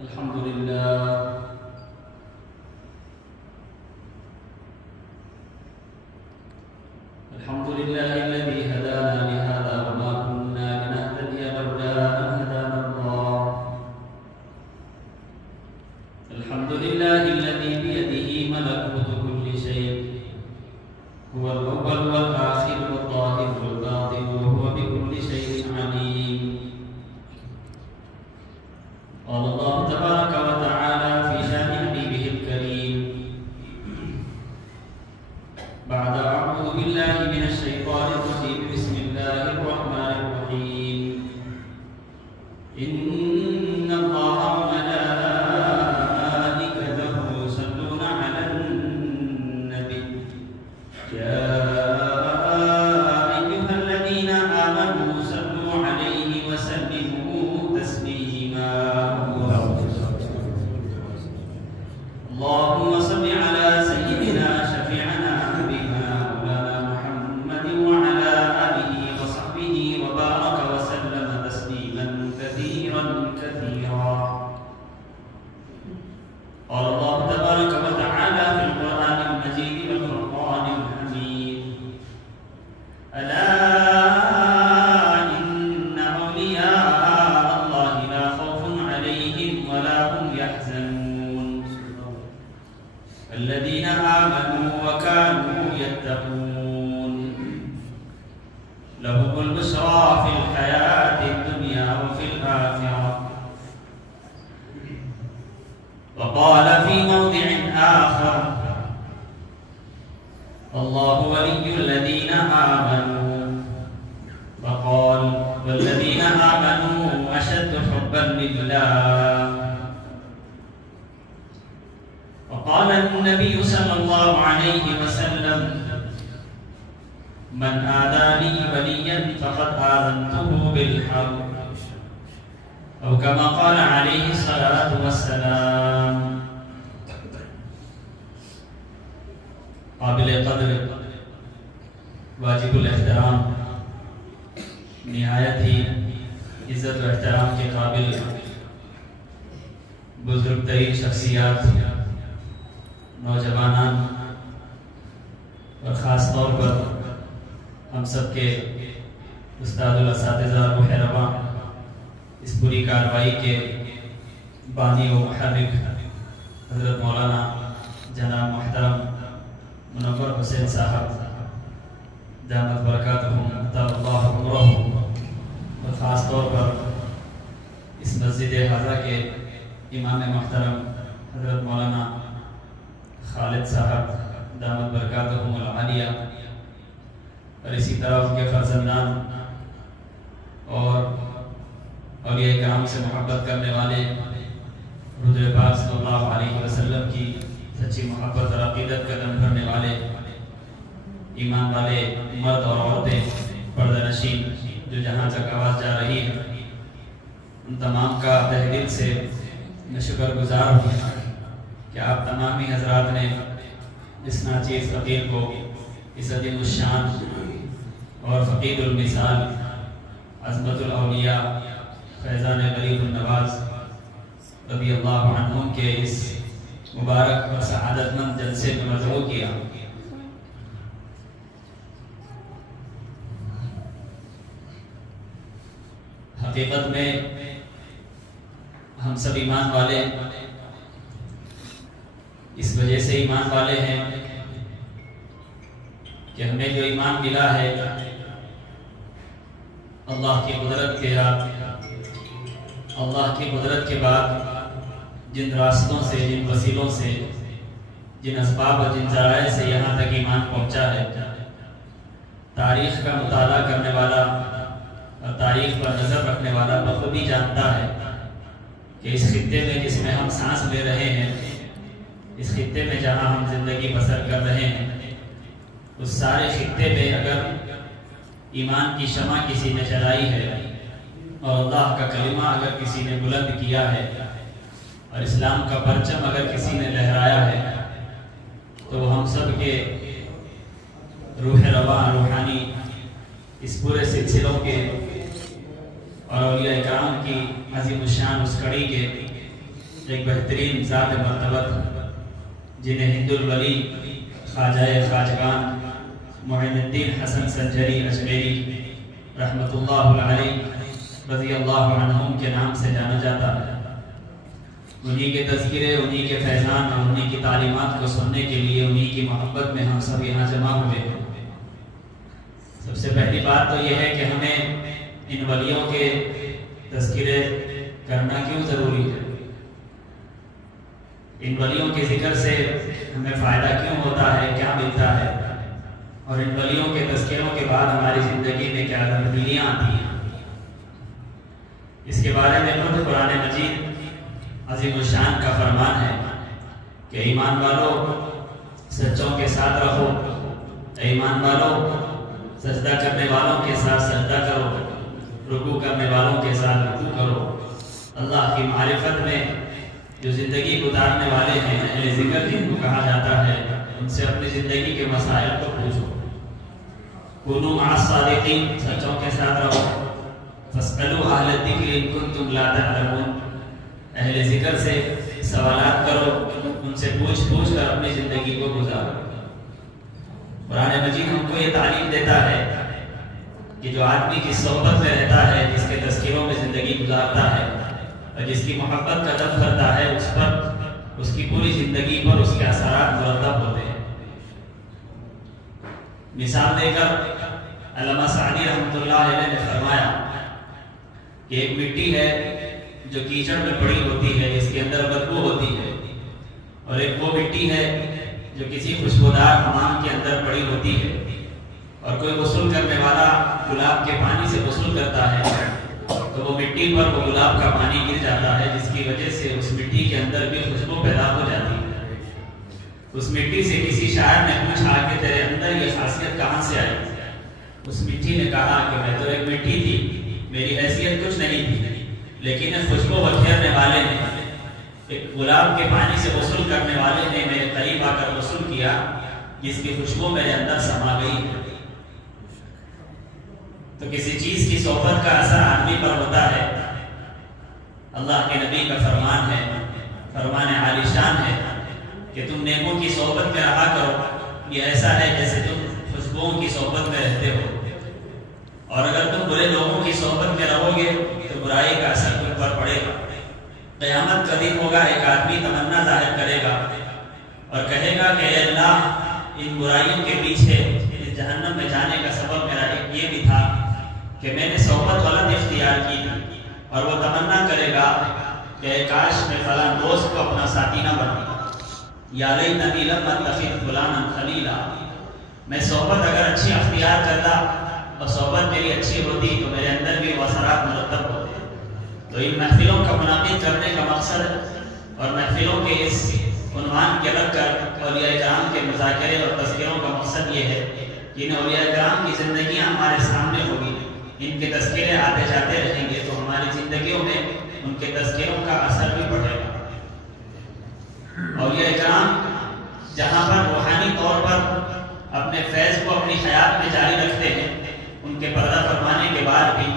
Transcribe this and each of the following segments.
الحمد لله الذي هدانا لهذا وما كنا لنهتدي لولا أن هدانا الله. الحمد لله الذي بيده ملكوت كل شيء، هو الأول والآخر والظاهر والباطن وهو بكل شيء عليم. قال الله تبارك وتعالى في شأن حبيبه الكريم بعد أعوذ بالله من الشيطان الرجيم بسم الله الرحمن الرحيم. إن الله وملائكته يصلون على النبي يا أيها الذين آمنوا صلوا عليه وسلموا تسليما. اللهم صل على سيدنا شفيعنا حبيبنا مولانا محمد وعلى آله وصحبه وبارك وسلم تسليما كثيرا كثيرا. قال الله تبارك وتعالى في القرآن المجيد والفرقان الحميد: ألا إن أولياء الله لا خوف عليهم ولا هم يحزنون الذين آمنوا وكانوا يتقون لهم البشرى في الحياة الدنيا وفي الآخرة. وقال في موضع آخر: الله ولي الذين آمنوا. وقال: والذين آمنوا أشد حبا لله. وقال النبي صلى الله عليه وسلم: من آذى لي وليا فقد آذنته بالحرب، أو كما قال عليه الصلاة والسلام. قابل قدر، واجب الاحترام، نہایت ہی عزت و احترام کے قابل بزرگ ترین شخصیات، نوجوانان اور خاص طور پر ہم سب کے استاد الاساتذہ روح رواں، اس پوری کارروائی کے بانی و محرک حضرت مولانا جناب محترم منور حسین صاحب دامت برکاتہم اطال اللہ عمرہم، اور خاص طور پر اس مسجد حاضرہ کے امام محترم حضرت مولانا خالد صاحب دامت برکاتہم العالیہ، اور اسی طرح ان کے فرزندان اور اولیاء کرام سے محبت کرنے والے، حضور پاک صلی اللہ علیہ وسلم کی سچی محبت اور عقیدت کا دم بھرنے والے ایمان والے مرد اور عورتیں، پردہ نشین جو جہاں تک آواز جا رہی ہے، ان تمام کا تہ دل سے میں شکر گزار ہوں کہ آپ تمامی حضرات نے اس ناچیز فقیر کو اس عظیم الشان اور فقید المثال عظمت الاولیاء فیضان غریب النواز رضی اللہ عنہم کے اس مبارک اور سعادت مند جلسے میں مدعو کیا۔ حقیقت میں ہم سب ایمان والے اس وجہ سے ایمان والے ہیں کہ ہمیں جو ایمان ملا ہے اللہ کی قدرت کے ہاتھ، اللہ کی قدرت کے بعد جن راستوں سے، جن وسیلوں سے، جن اسباب اور جن ذرائع سے یہاں تک ایمان پہنچا ہے، تاریخ کا مطالعہ کرنے والا اور تاریخ پر نظر رکھنے والا بخود ہی جانتا ہے کہ اس خطے میں جس میں ہم سانس لے رہے ہیں، اس خطے میں جہاں ہم زندگی بسر کر رہے ہیں، اس سارے خطے میں اگر ایمان کی شمع کسی نے جلائی ہے اور اللہ کا کلمہ اگر کسی نے بلند کیا ہے اور اسلام کا پرچم اگر کسی نے لہرایا ہے، تو ہم سب کے روح رواں روحانی اس پورے سلسلوں کے اور اولیاء کرام کی عظیم الشان اس کڑی کے ایک بہترین ذات مرتبت جنہیں ہند الولی خواجہ خواجگان معین الدین حسن سنجری اجمیری رحمۃ اللہ علیہ رضی اللہ عنہم کے نام سے جانا جاتا ہے. انہی کے تذکرے، انہی کے فیضان اور انہی کی تعلیمات کو سننے کے لیے انہی کی محبت میں ہم سب یہاں جمع ہوئے ہیں. سب سے پہلی بات تو یہ ہے کہ ہمیں ان ولیوں کے تذکرے کرنا کیوں ضروری ہے، ان ولیوں کے ذکر سے ہمیں فائدہ کیوں ہوتا ہے، کیا ملتا ہے، اور ان ولیوں کے تذکروں کے بعد ہماری زندگی میں کیا تبدیلیاں آتی ہیں. اس کے بارے میں خود قرآن مجید عظیم الشان کا فرمان ہے کہ ایمان والو سچوں کے ساتھ رہو، ایمان والو سجدہ کرنے والوں کے ساتھ سجدہ کرو، رکوع کرنے والوں کے ساتھ رکوع کرو. اللہ کی معرفت میں جو زندگی گزارنے والے ہیں اہل ذکر جن کو کہا جاتا ہے، ان سے اپنی زندگی کے مسائل کو پوچھو. کونوا مع الصادقین، سچوں کے ساتھ رہو. فاسألوا اہل الذکر ان کنتم لا تعلمون، اہل ذکر سے سوالات کرو، ان سے پوچھ کر اپنی زندگی کو گزارو. قرآن مجید ہم کو یہ تعلیم دیتا ہے کہ جو آدمی کی صحبت میں رہتا ہے، جس کے تذکروں میں زندگی گزارتا ہے اور جس کی محبت کا دم کرتا ہے، اس پر، اس کی پوری زندگی پر اس کے اثرات مرتب ہوتے ہیں. مثال دے کر علامہ سعدی رحمۃ اللہ علیہ نے فرمایا کہ ایک مٹی ہے جو کیچڑ میں پڑی ہوتی ہے، جس کے اندر بدبو ہوتی ہے، اور ایک وہ مٹی ہے جو کسی خوشبودار حمام کے اندر پڑی ہوتی ہے، اور کوئی غسل کرنے والا گلاب کے پانی سے غسل کرتا ہے تو وہ مٹی پر وہ گلاب کا پانی گر جاتا ہے، جس کی وجہ سے اس مٹی کے اندر بھی خوشبو پیدا ہو جاتی ہے. اس مٹی سے کسی شاعر نے پوچھا کہ تیرے اندر یہ خاصیت کہاں سے آئی؟ اس مٹی نے کہا کہ میں تو ایک مٹی تھی، میری حیثیت کچھ نہیں تھی، لیکن خوشبو بکھیرنے والے نے، ایک گلاب کے پانی سے غسل کرنے والے نے میرے قریب آ کر غسل کیا، جس کی خوشبو میرے اندر سما گئی. تو کسی چیز کی صحبت کا اثر آدمی پر ہوتا ہے. اللہ کے نبی کا فرمان ہے، فرمان عالی شان ہے کہ تم نیکوں کی صحبت میں رہا کرو، یہ ایسا ہے جیسے تم خوشبوؤں کی صحبت میں رہتے ہو، اور اگر تم برے لوگوں کی صحبت میں رہو گے تو برائی کا اثر تم پر پڑے گا. قیامت کا دن ہوگا، ایک آدمی تمنا ظاہر کرے گا اور کہے گا کہ اے اللہ، ان برائیوں کے پیچھے اس جہنم میں جانے کا سبب میرا ایک یہ بھی تھا کہ میں نے صحبت غلط اختیار کی تھی. اور وہ تمنا کرے گا کہ اے کاش میں فلاں دوست کو اپنا ساتھی نہ بنا، یا لیتنی لم اتخذ فلانا خلیلا، میں صحبت اگر اچھی اختیار کرتا اور صحبت میری اچھی ہوتی تو میرے اندر بھی وہ اثرات مرتب ہوتے. تو ان محفلوں کا منعقد کرنے کا مقصد اور محفلوں کے اس عنوان کے رکھ کر اولیاء کرام کے مذاکرے اور تذکروں کا مقصد یہ ہے کہ ان اولیاء کرام کی زندگیاں ہمارے سامنے ہوگی، ان کے تذکرے آتے جاتے رہیں گے تو ہماری زندگیوں میں ان کے تذکروں کا اثر بھی بڑھے گا. اولیاء کرام جہاں پر روحانی طور پر اپنے فیض کو اپنی حیات میں جاری رکھتے ہیں، ان کے پردہ فرمانے کے بعد بھی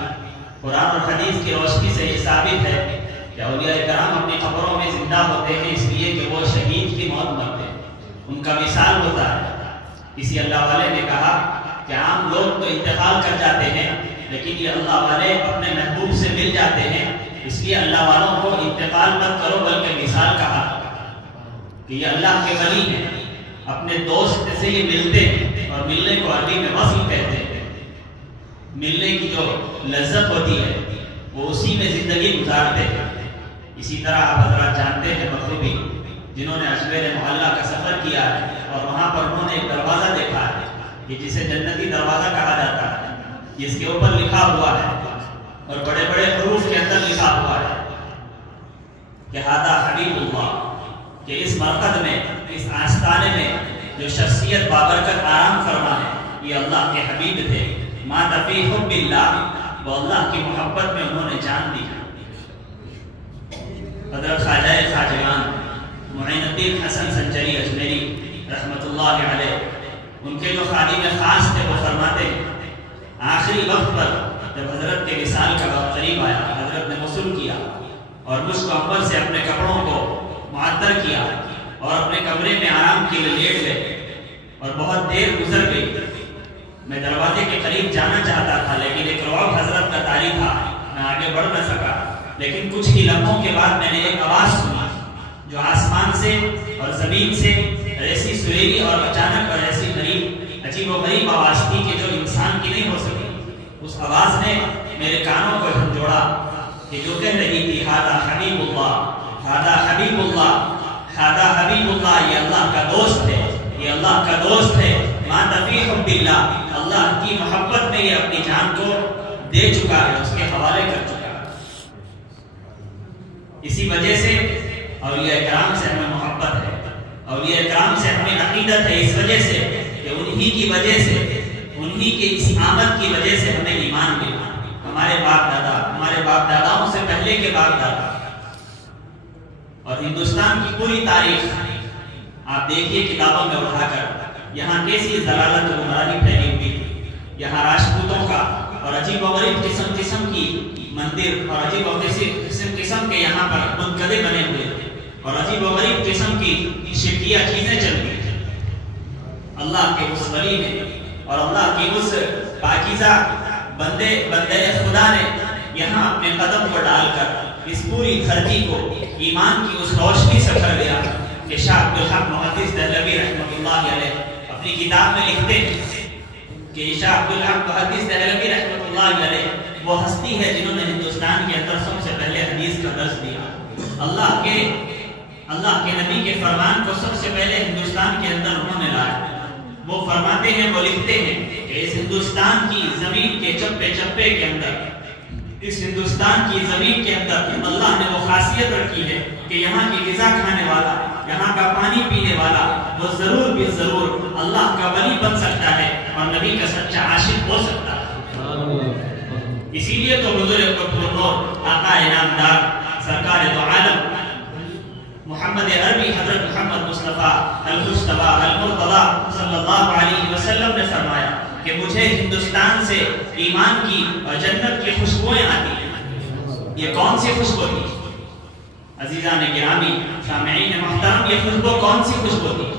قرآن اور حدیث کی روشنی سے یہ ثابت ہے کہ اولیاء کرام اپنی قبروں میں زندہ ہوتے ہیں اس لیے کہ وہ شہید کی موت مرتے ہیں، ان کا مثال ہوتا ہے. کسی اللہ والے نے کہا کہ عام لوگ تو انتقال کر جاتے ہیں، لیکن یہ اللہ والے اپنے محبوب سے مل جاتے ہیں، اس لیے اللہ والوں کو انتقال مت کرو بلکہ مثال کہا کہ یہ اللہ کے ولی ہیں، اپنے دوست سے یہ ملتے ہیں، اور ملنے کو عربی میں وصل کہتے ہیں. ملنے کی جو لذت ہوتی ہے وہ اسی میں زندگی گزارتے ہیں. اسی طرح آپ حضرات جانتے ہیں مغربی جنہوں نے اجمیر محلہ کا سفر کیا ہے اور وہاں پر انہوں نے ایک دروازہ دیکھا ہے کہ جسے جنتی دروازہ کہا جاتا ہے، جس کے اوپر لکھا ہوا ہے اور بڑے بڑے حروف کے اندر لکھا ہوا ہے کہ ھذا حبیب اللہ، کہ اس مرقد میں، اس آستانے میں جو شخصیت بابرکت آرام فرما ہے یہ اللہ کے حبیب تھے. مات فی حب اللہ، وہ اللہ کی محبت میں انہوں نے جان دی. حضرت خواجہ خواجگان معین الدین حسن سنجری اجمیری رحمۃ اللہ علیہ، ان کے جو خادم خاص تھے وہ فرماتے ہیں آخری وقت پر جب حضرت کے وصال کا وقت قریب آیا، حضرت نے غسل کیا اور مشک و عنبر سے اپنے کپڑوں کو معطر کیا اور اپنے کمرے میں آرام کے لیے لیٹ گئے اور بہت دیر گزر گئی. میں دروازے کے قریب جانا چاہتا تھا لیکن ایک رعب حضرت کا طاری تھا، میں آگے بڑھ نہ سکا. لیکن کچھ ہی لمحوں کے بعد میں نے ایک آواز سنی جو آسمان سے اور زمین سے ایسی سریلی اور اچانک اور ایسی عجیب و غریب آواز تھی کہ جو انسان کی نہیں ہو سکی. اس آواز نے میرے کانوں کو جھنجھوڑا کہ جو کہہ رہی تھی ہاذا حبیب اللہ، ہاذا حبیب اللہ، ہاذا حبیب اللہ، یہ اللہ کا دوست ہے، یہ اللہ کا دوست ہے. مات فی حب اللہ، اللہ کی محبت میں یہ اپنی جان کو دے چکا ہے، اس کے حوالے کر چکا ہے. اسی وجہ سے اولیاء کرام سے ہمیں محبت ہے، اولیاء کرام سے ہمیں عقیدت ہے، اس وجہ سے کہ انہی کی وجہ سے، انہی کے اس آمد کی وجہ سے ہمیں ایمان ملا. ہمارے باپ داداؤں سے پہلے کے باپ دادا اور ہندوستان کی پوری تاریخ آپ دیکھیے کتابوں میں اٹھا کر، یہاں کیسی ضلالت و گمراہی پھیلی ہوئی تھی. یہاں راجپوتوں کا اور عجیب و غریب قسم کی مندر اور عجیب و قسم کے یہاں پر منقدے بنے ہوئے اور عجیب و غریب قسم کی شرکیہ چیزیں چل رہی ہیں. اللہ کے اس ولی نے اور اللہ کی اس پاکیزہ بندے خدا نے یہاں اپنے قدم کو ڈال کر اس پوری دھرتی کو ایمان کی اس روشنی سے بھر دیا کہ شاہ عبدالحق محدث دہلوی رحمۃ اللہ علیہ اپنی کتاب میں لکھتے ہیں کہ شاہ عبدالحق محدث دہلوی رحمۃ اللہ علیہ وہ ہستی ہے جنہوں نے ہندوستان کے اندر سب سے پہلے حدیث کا درس دیا. اللہ کے نبی کے فرمان کو سب سے پہلے ہندوستان کے اندر انہوں نے لایا. وہ فرماتے ہیں، وہ لکھتے ہیں کہ اس ہندوستان کی زمین کے چپے چپے کے اندر، اس ہندوستان کی زمین کے اندر اللہ نے وہ خاصیت رکھی ہے کہ یہاں کی غذا کھانے والا، یہاں کا پانی پینے والا وہ ضرور بھی ضرور اللہ کا ولی بن سکتا ہے اور نبی کا سچا عاشق ہو سکتا ہے. اسی لیے تو حضور نور آقا انعامدار سرکار دو عالم محمد عربی حضرت محمد مصطفیٰ المجتبی المرتضی صلی اللہ علیہ وسلم نے فرمایا کہ مجھے ہندوستان سے ایمان کی اور جنت کی خوشبوئیں آتی ہیں. یہ کون سی خوشبو تھی عزیزان گرامی سامعین محترم؟ یہ خوشبو کون سی خوشبو تھی؟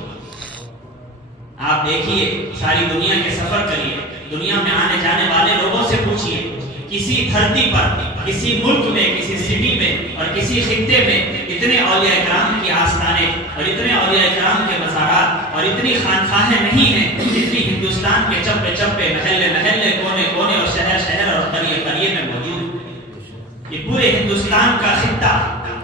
آپ دیکھیے، ساری دنیا کے سفر کریے، دنیا میں آنے جانے والے لوگوں سے پوچھئے، کسی دھرتی پر، کسی ملک میں، کسی سٹی میں اور کسی خطے میں اتنے اولیاء کرام کی آستانے اور اتنے اولیاء کرام کے مزارات اور اتنی خانقاہیں نہیں ہیں جتنی ہندوستان کے چپے چپے، محلے محلے، کونے کونے اور شہر شہر اور قریے قریے میں موجود. یہ پورے ہندوستان کا خطہ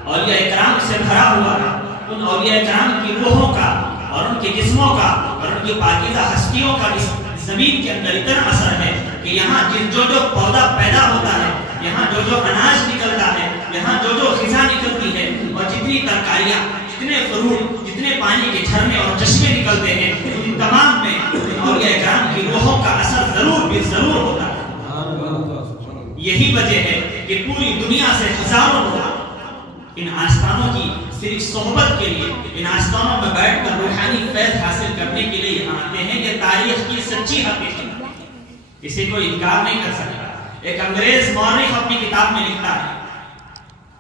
اولیاء کرام سے بھرا ہوا ہے. ان اولیاء کرام کی روحوں کا اور ان کی جسموں کا اور ان کی پاکیزہ ہستیوں کا اس زمین کے اندر اتنا اثر ہے کہ یہاں جو پودا پیدا ہوتا ہے، یہاں جو اناج نکلتا ہے، یہاں جو غذا نکلتی ہے اور جتنی ترکاریاں، جتنے فروٹ، جتنے پانی کے جھرنے اور چشمے نکلتے ہیں، ان تمام میں اولیاء کرام کی روحوں کا اثر ضرور بھی ضرور ہوتا ہے. یہی وجہ ہے کہ پوری دنیا سے ہزاروں لوگ ان آستانوں کی صرف صحبت کے لیے، ان آستانوں میں بیٹھ کر روحانی فیض حاصل کرنے کے لیے یہاں آتے ہیں. یہ تاریخ کی سچی حقیقت، اسے کوئی انکار نہیں کر سکتا. ایک انگریز مورخ اپنی کتاب میں لکھتا ہے،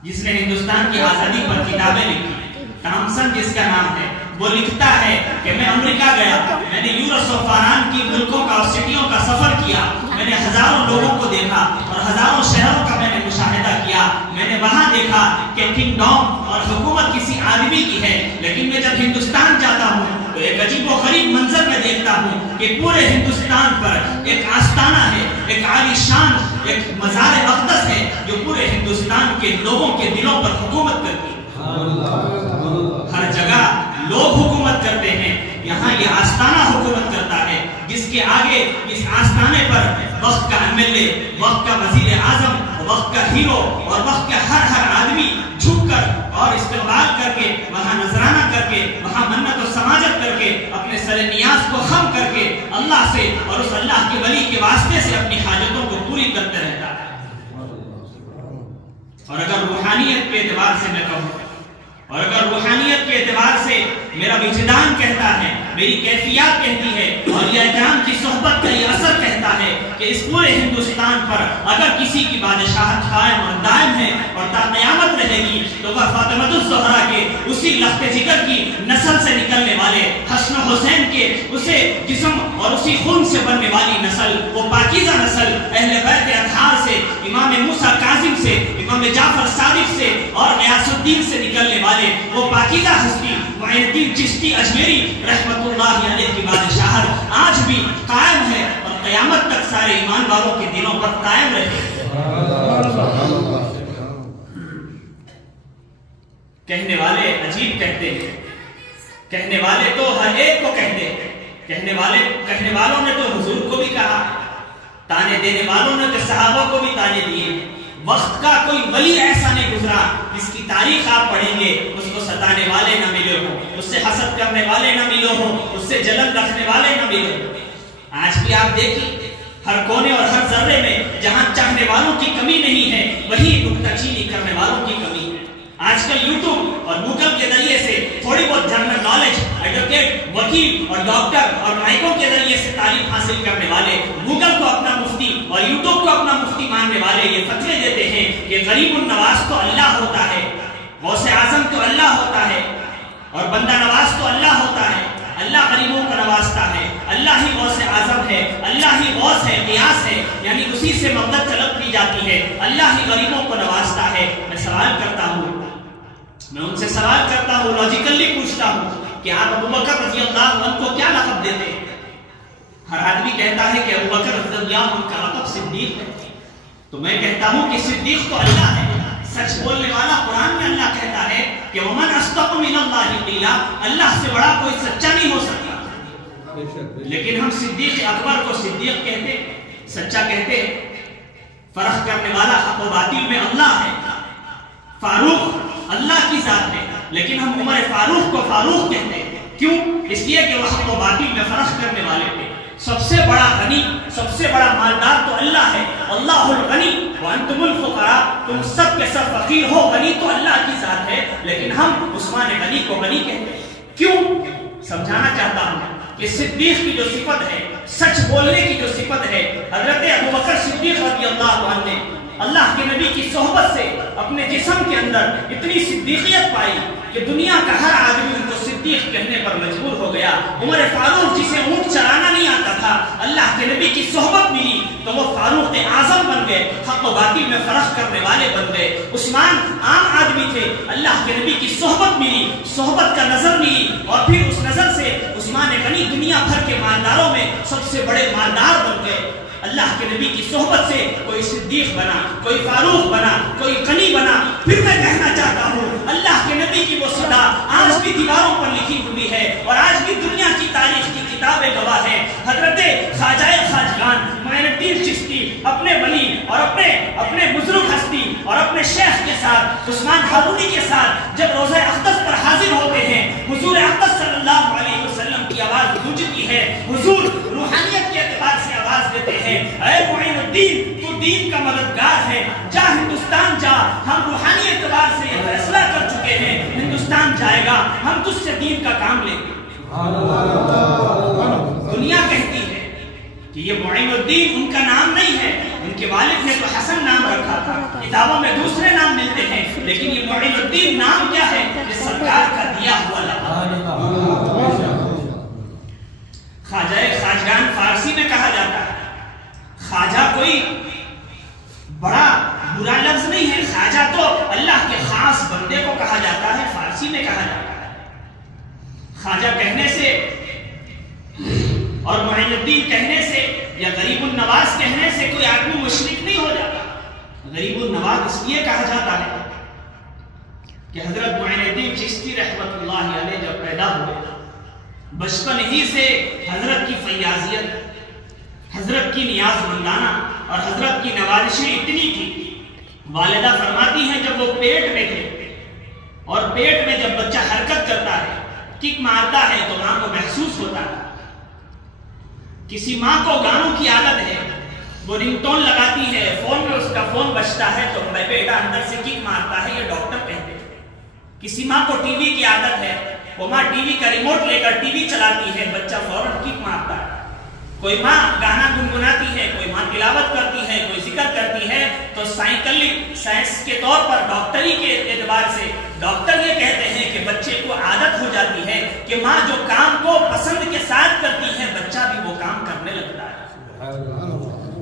جس نے ہندوستان کی آزادی پر کتابیں لکھی، ٹامسن جس کا نام ہے، وہ لکھتا ہے کہ میں امریکہ گیا، میں نے یورس و فاران کی ملکوں کا اور سٹیوں کا سفر کیا، میں نے ہزاروں لوگوں کو دیکھا اور ہزاروں شہروں کا میں نے مشاہدہ کیا. میں نے وہاں دیکھا کہ کنگڈم اور حکومت کسی آدمی کی ہے، لیکن میں جب ہندوستان جاتا ہوں تو ایک عجیب و غریب منظر میں دیکھتا ہوں کہ پورے ہندوستان پر ایک آستانہ ہے، ایک عالی شان، ایک مزار اقدس ہے جو پورے ہندوستان کے لوگوں کے دلوں پر حکومت کرتی ہے. ہر جگہ لوگ حکومت کرتے ہیں، یہاں یہ آستانہ حکومت کرتا ہے، جس کے آگے اس آستانے پر وقت کا MLA، وقت کا وزیر اعظم، وقت کا ہیرو اور وقت کا ہر آدمی جھک کر اور استقبال کر کے، وہاں نذرانہ کر کے، وہاں منت و سماجت کر کے، اپنے سر نیاز کو خم کر کے اللہ سے اور اس اللہ کے ولی کے واسطے سے اپنی حاجتوں کو پوری کرتے رہتا ہے. اور اگر روحانیت کے اعتبار سے میں کہوں، اور اگر روحانیت کے اعتبار سے میرا وجدان کہتا ہے میری کیفیات کہتی ہے، اور یہ کرام کی صحبت کا یہ اثر کہتا ہے کہ اس پورے ہندوستان پر اگر کسی کی بادشاہت قائم اور دائم ہے اور تا قیامت رہے گی تو وہ فاطمہ الزہرا کے اسی لخت جگر کی نسل سے نکلنے والے حسن و حسین کے اسے جسم اور اسی خون سے بننے والی نسل، وہ پاکیزہ نسل اہل بیت اطہار سے، امام موسیٰ کاظم سے، امام جعفر صادق سے اور غیاث الدین سے نکلنے والے وہ پاکیزہ ہستی معین الدین چشتی اجمیری رحمت اللہ علیہ کی بادشاہت آج بھی قائم ہے اور قیامت تک سارے ایمان والوں کے دلوں پر قائم رہے۔ کہنے والے عجیب کہتے ہیں، کہنے والے تو ہر ایک کو کہتے ہیں، کہنے والوں نے تو حضور کو بھی کہا، تانے دینے والوں نے تو صحابہ کو بھی تانے دیے۔ وقت کا کوئی ولی ایسا نہیں گزرا جس کی تاریخ آپ پڑھیں گے اس کو ستانے والے نہ ملے ہو، اس سے حسد کرنے والے نہ ملے ہو، اس سے جلن رکھنے والے نہ ملے ہو۔ آج بھی آپ دیکھیں ہر کونے اور ہر ذرے میں جہاں چاہنے والوں کی کمی نہیں ہے وہی نکتہ چینی کرنے والوں کی کمی ہے۔ آج کل یوٹیوب اور گوگل کے ذریعے سے تھوڑی بہت جنرل نالج، ایڈوکیٹ، وکیل اور ڈاکٹر اور مائکوں کے ذریعے سے تعلیم حاصل کرنے والے گوگل کو اپنا مفتی اور یوٹیوب کو اپنا مفتی ماننے والے یہ فتوے دیتے ہیں کہ غریب النواز تو اللہ ہوتا ہے، غوث اعظم تو اللہ ہوتا ہے اور بندہ نواز تو اللہ ہوتا ہے۔ اللہ غریبوں کو نوازتا ہے، اللہ ہی غوث اعظم ہے، اللہ ہی غوث ہے، قیاس ہے، یعنی اسی سے مدد طلب کی جاتی ہے، اللہ ہی غریبوں کو نوازتا ہے۔ میں سوال کرتا ہوں، میں ان سے سوال کرتا ہوں، لاجیکلی پوچھتا ہوں کہ آپ ابو بکر رضی اللہ عنہ کو کیا لقب دیتے ہیں؟ ہر آدمی کہتا ہے کہ ابو بکر رضی اللہ عنہ کا لقب صدیق ہے، تو میں کہتا ہوں کہ صدیق تو اللہ ہے، سچ بولنے والا۔ قرآن میں اللہ کہتا ہے کہ وَمَنْ أَصْدَقُ مِنَ اللَّهِ قِيلًا، اللہ سے بڑا کوئی سچا نہیں ہو سکتا، لیکن ہم صدیق اکبر کو صدیق کہتے، سچا کہتے۔ فرق کرنے والا حق و باطل میں اللہ ہے، فاروق اللہ کی ذات ہے، لیکن ہم عمر فاروق کو فاروق کہتے ہیں۔ کیوں؟ اس لیے کہ وہ حق و باطل میں فرق کرنے والے تھے۔ سب سے بڑا غنی، سب سے بڑا مالدار تو اللہ ہے، اللہ الغنی وانتم الفقراء، تم سب کے سب فقیر ہو، غنی تو اللہ کی ذات ہے، لیکن ہم عثمان غنی کو غنی کہتے ہیں۔ کیوں؟ سمجھانا چاہتا ہوں کہ صدیق کی جو صفت ہے، سچ بولنے کی جو صفت ہے، حضرت ابو بکر صدیق رضی اللہ عنہ نے اللہ کے نبی کی صحبت سے اپنے جسم کے اندر اتنی صدیقیت پائی کہ دنیا کا ہر آدمی ان کو صدیق کہنے پر مجبور ہو گیا۔ عمر فاروق جسے اونٹ چلانا نہیں آتا تھا، اللہ کے نبی کی صحبت ملی تو وہ فاروق اعظم بن گئے، حق و باطل میں فرق کرنے والے بن گئے۔ عثمان عام آدمی تھے، اللہ کے نبی کی صحبت ملی، صحبت کا نظر ملی، اور پھر اس نظر سے عثمان غنی دنیا بھر کے مالداروں میں سب سے بڑے مالدار بن گئے۔ اللہ کے نبی کی صحبت سے کوئی صدیق بنا، کوئی فاروق بنا، کوئی غنی بنا۔ پھر میں کہنا چاہتا ہوں اللہ کے نبی کی وہ صدا آج بھی دیواروں پر لکھی ہوئی ہے اور آج بھی دنیا کی تاریخ کی کتابیں گواہ ہیں۔ حضرت خواجہ خواجگان معین الدین چشتی اپنے ولی اور اپنے بزرگ ہستی اور اپنے شیخ کے ساتھ عثمان ہارونی کے ساتھ جب روضہ اقدس پر حاضر ہوتے ہیں، حضور اقدس صلی اللہ علیہ وسلم کی آواز گونجتی ہے، حضور روحانیت کے اعتبار سے آواز دیتے ہیں، اے معین الدین تو دین کا مددگار ہے، جا ہندوستان جا، ہم روحانی اعتبار سے یہ فیصلہ کر چکے ہیں، ہندوستان جائے گا، ہم تجھ سے دین کا کام لیں گے۔ دنیا کہتی ہے کہ یہ معین الدین ان کا نام نہیں ہے، ان کے والد نے تو حسن نام رکھا تھا، کتابوں میں دوسرے نام ملتے ہیں، لیکن یہ معین الدین نام کیا ہے؟ یہ سرکار کا دیا ہوا لقب۔ خواجہ خواجگان فارسی میں کہا جاتا ہے، خواجہ کوئی بڑا برا لفظ نہیں ہے، خواجہ تو اللہ کے خاص بندے کو کہا جاتا ہے، فارسی میں کہا جاتا ہے۔ خواجہ کہنے سے اور معین الدین کہنے سے یا غریب النواز کہنے سے کوئی آدمی مشرک نہیں ہو جاتا۔ غریب النواز اس لیے کہا جاتا ہے کہ حضرت معین الدین چشتی رحمت اللہ علیہ جب پیدا ہوئے بچپن ہی سے حضرت کی فیاضیت، حضرت کی نیاز مندانہ اور حضرت کی نوازشیں اتنی تھی۔ والدہ فرماتی ہیں جب وہ پیٹ میں تھے اور پیٹ میں جب بچہ حرکت کرتا ہے، کک مارتا ہے تو ماں کو محسوس ہوتا ہے۔ کسی ماں کو گانوں کی عادت ہے، وہ رنگ ٹون لگاتی ہے، فون میں اس کا فون بجتا ہے تو بیٹا اندر سے کک مارتا ہے، یہ ڈاکٹر کہتے ہیں۔ کسی ماں کو ٹی وی کی عادت ہے، وہ ماں ٹی وی کا ریموٹ لے کر ٹی وی چلاتی ہے، بچہ فوراً کک مارتا ہے۔ کوئی ماں گانا گنگناتی ہے، کوئی ماں تلاوت کرتی ہے، کوئی ذکر کرتی ہے، تو سائنس کے طور پر ڈاکٹری کے اعتبار سے ڈاکٹر یہ کہتے ہیں کہ بچے کو عادت ہو جاتی ہے کہ ماں جو کام کو پسند کے ساتھ کرتی ہے بچہ بھی وہ کام کرنے لگتا ہے۔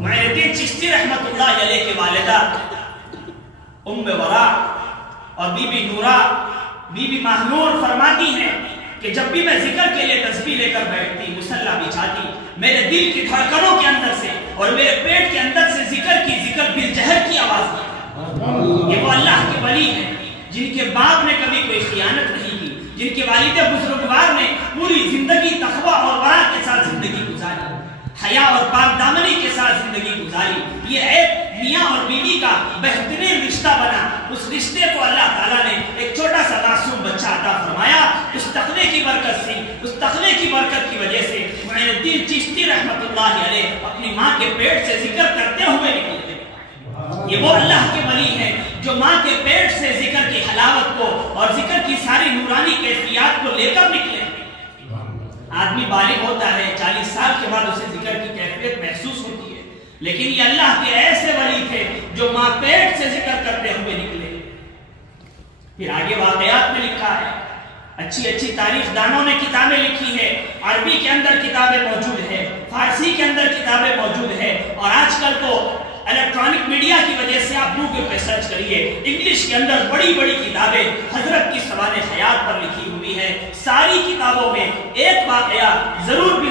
معین الدین چشتی رحمت اللہ علیہ کے والدہ ام ورا اور بی بی نورا بی بی ماہنور فرماتی ہیں کہ جب بھی میں ذکر کے لیے تسبیح لے کر بیٹھتی، مصلی بچھاتی، میرے دل کی دھڑکنوں کے اندر سے اور میرے پیٹ کے اندر سے ذکر بالجہر کی آواز آئی۔ یہ وہ اللہ کے ولی ہیں جن کے باپ نے کبھی کوئی خیانت نہیں کی، جن کے والد بزرگوار نے پوری زندگی تقویٰ اور ورع کے ساتھ زندگی گزاری، حیا اور پاک دامنی کے ساتھ زندگی گزاری۔ یہ ایک میاں اور بیوی کا بہترین رشتہ بنا۔ اس رشتے کو اللہ تعالیٰ نے ایک چھوٹا سا معصوم بچہ عطا فرمایا۔ اس تقوی کی برکت سے، اس تقوی کی برکت کی وجہ سے معین الدین چشتی رحمت اللہ علیہ اپنی ماں کے پیٹ سے ذکر کرتے ہوئے نکلے۔ یہ وہ اللہ کے ولی ہیں جو ماں کے پیٹ سے ذکر کی حلاوت کو اور ذکر کی ساری نورانی کیفیات کو لے کر نکلے۔ آدمی بالغ ہوتا ہے، 40 سال کے بعد اسے ذکر کی کیفیت محسوس ہوتی ہے، لیکن یہ اللہ کے ایسے ولی تھے جو ماں پیٹ سے ذکر کرتے ہوئے نکلے۔ پھر آگے واقعات میں لکھا ہے، اچھی تاریخ دانوں نے کتابیں لکھی ہے، عربی کے اندر کتابیں موجود ہے، فارسی کے اندر کتابیں موجود ہے، اور آج کل تو الیکٹرانک میڈیا کی وجہ سے آپ گوگل پہ سرچ کریے، انگلش کے اندر بڑی بڑی کتابیں حضرت کی سوانح حیات پر لکھی ہوئی ہے۔ ساری کتابوں میں ایک واقعہ ضرور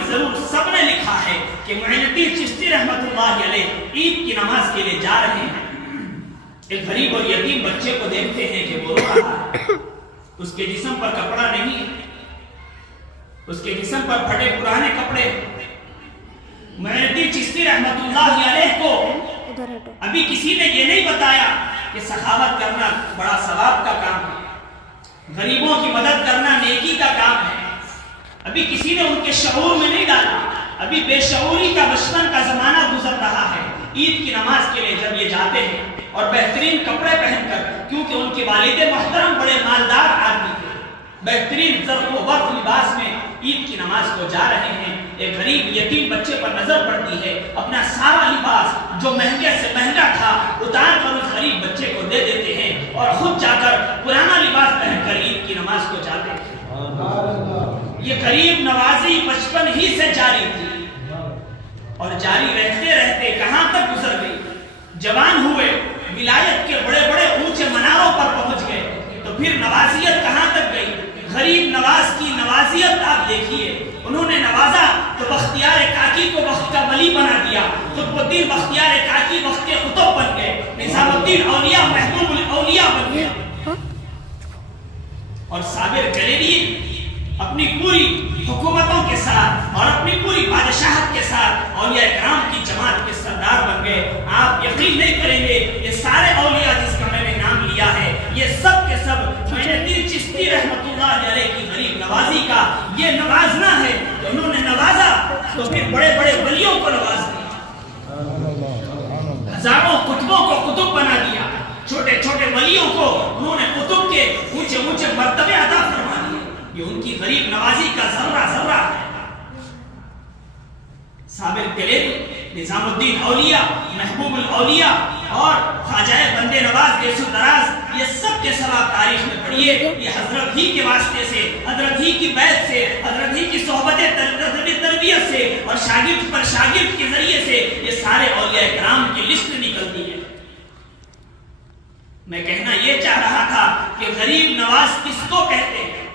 سب نے لکھا ہے کہ معین الدین چشتی رحمت اللہ علیہ عید کی نماز کے لیے جا رہے ہیں، ایک غریب اور یتیم بچے کو دیکھتے ہیں کہ وہ رو رہا ہے، اس کے جسم پر کپڑا نہیں، اس کے جسم پر پھٹے پرانے کپڑے۔ معین الدین چشتی رحمت اللہ علیہ کو ابھی کسی نے یہ نہیں بتایا کہ سخاوت کرنا بڑا ثواب کا کام ہے، غریبوں کی مدد کرنا نیکی کا کام ہے، ابھی کسی نے ان کے شعور میں نہیں ڈالا۔ ابھی بے شعوری کا بچپن کا زمانہ گزر رہا ہے۔ عید کی نماز کے لیے جب یہ جاتے ہیں اور بہترین کپڑے پہن کر، کیونکہ ان کے والد محترم بڑے مالدار آدمی تھے، بہترین زرق و برق لباس میں عید کی نماز کو جا رہے ہیں، ایک غریب یتیم بچے پر نظر پڑتی ہے، اپنا سارا لباس جو مہنگے سے مہنگا تھا اتار کر اس غریب بچے کو دے دیتے ہیں اور خود جا کر پرانا لباس پہن کر عید کی نماز کو جاتے ہیں۔ یہ غریب نوازی بچپن ہی سے جاری تھی اور جاری رہتے رہتے کہاں تک گزر گئی، جوان ہوئے، ولایت کے بڑے بڑے اونچے مناروں پر پہنچ گئے، تو پھر نوازیت کہاں تک گئی؟ غریب نواز کی نوازیت آپ دیکھیے، انہوں نے نوازا تو بختیار کاکی کو وقت کا ولی بنا دیا، قطب الدین بختیار کاکی وقت کے قطب بن گئے، نظام الدین اولیاء محبوب الاولیاء بن گیا، اور صابر کلیری اپنی پوری حکومتوں کے ساتھ اور اپنی پوری بادشاہت کے ساتھ اولیاء اکرام کی جماعت کے سردار بن گئے۔ آپ یقین نہیں کریں گے، یہ سارے اولیاء جس کا میں نے نام لیا ہے، یہ سب کے سب معین الدین چشتی رحمت اللہ علیہ کی غریب نوازی کا یہ نوازنا ہے کہ انہوں نے نوازا تو پھر بڑے بڑے ولیوں کو نواز دیا، ہزاروں قطبوں کو قطب بنا دیا، چھوٹے چھوٹے ولیوں کو انہوں نے قطب کے اونچے اونچے مرتبے عطا فرما دیے۔ یہ ان کی غریب نوازی کا ذرہ ذرہ ہے۔ صابر کلیری، نظام الدین اولیاء، محبوب الاولیاء اور خواجہ بندے نواز یسو دراز، یہ سب کے سب آپ تاریخ میں پڑھیے، یہ حضرت ہی کے واسطے سے، حضرت ہی کی بیعت سے، حضرت ہی کی صحبت تربیت سے اور شاگرد پر شاگرد کے ذریعے سے یہ سارے اولیاء کرام کی لسٹ نکلتی ہے۔ میں کہنا یہ چاہ رہا تھا کہ غریب نواز کس کو کہتے ہیں؟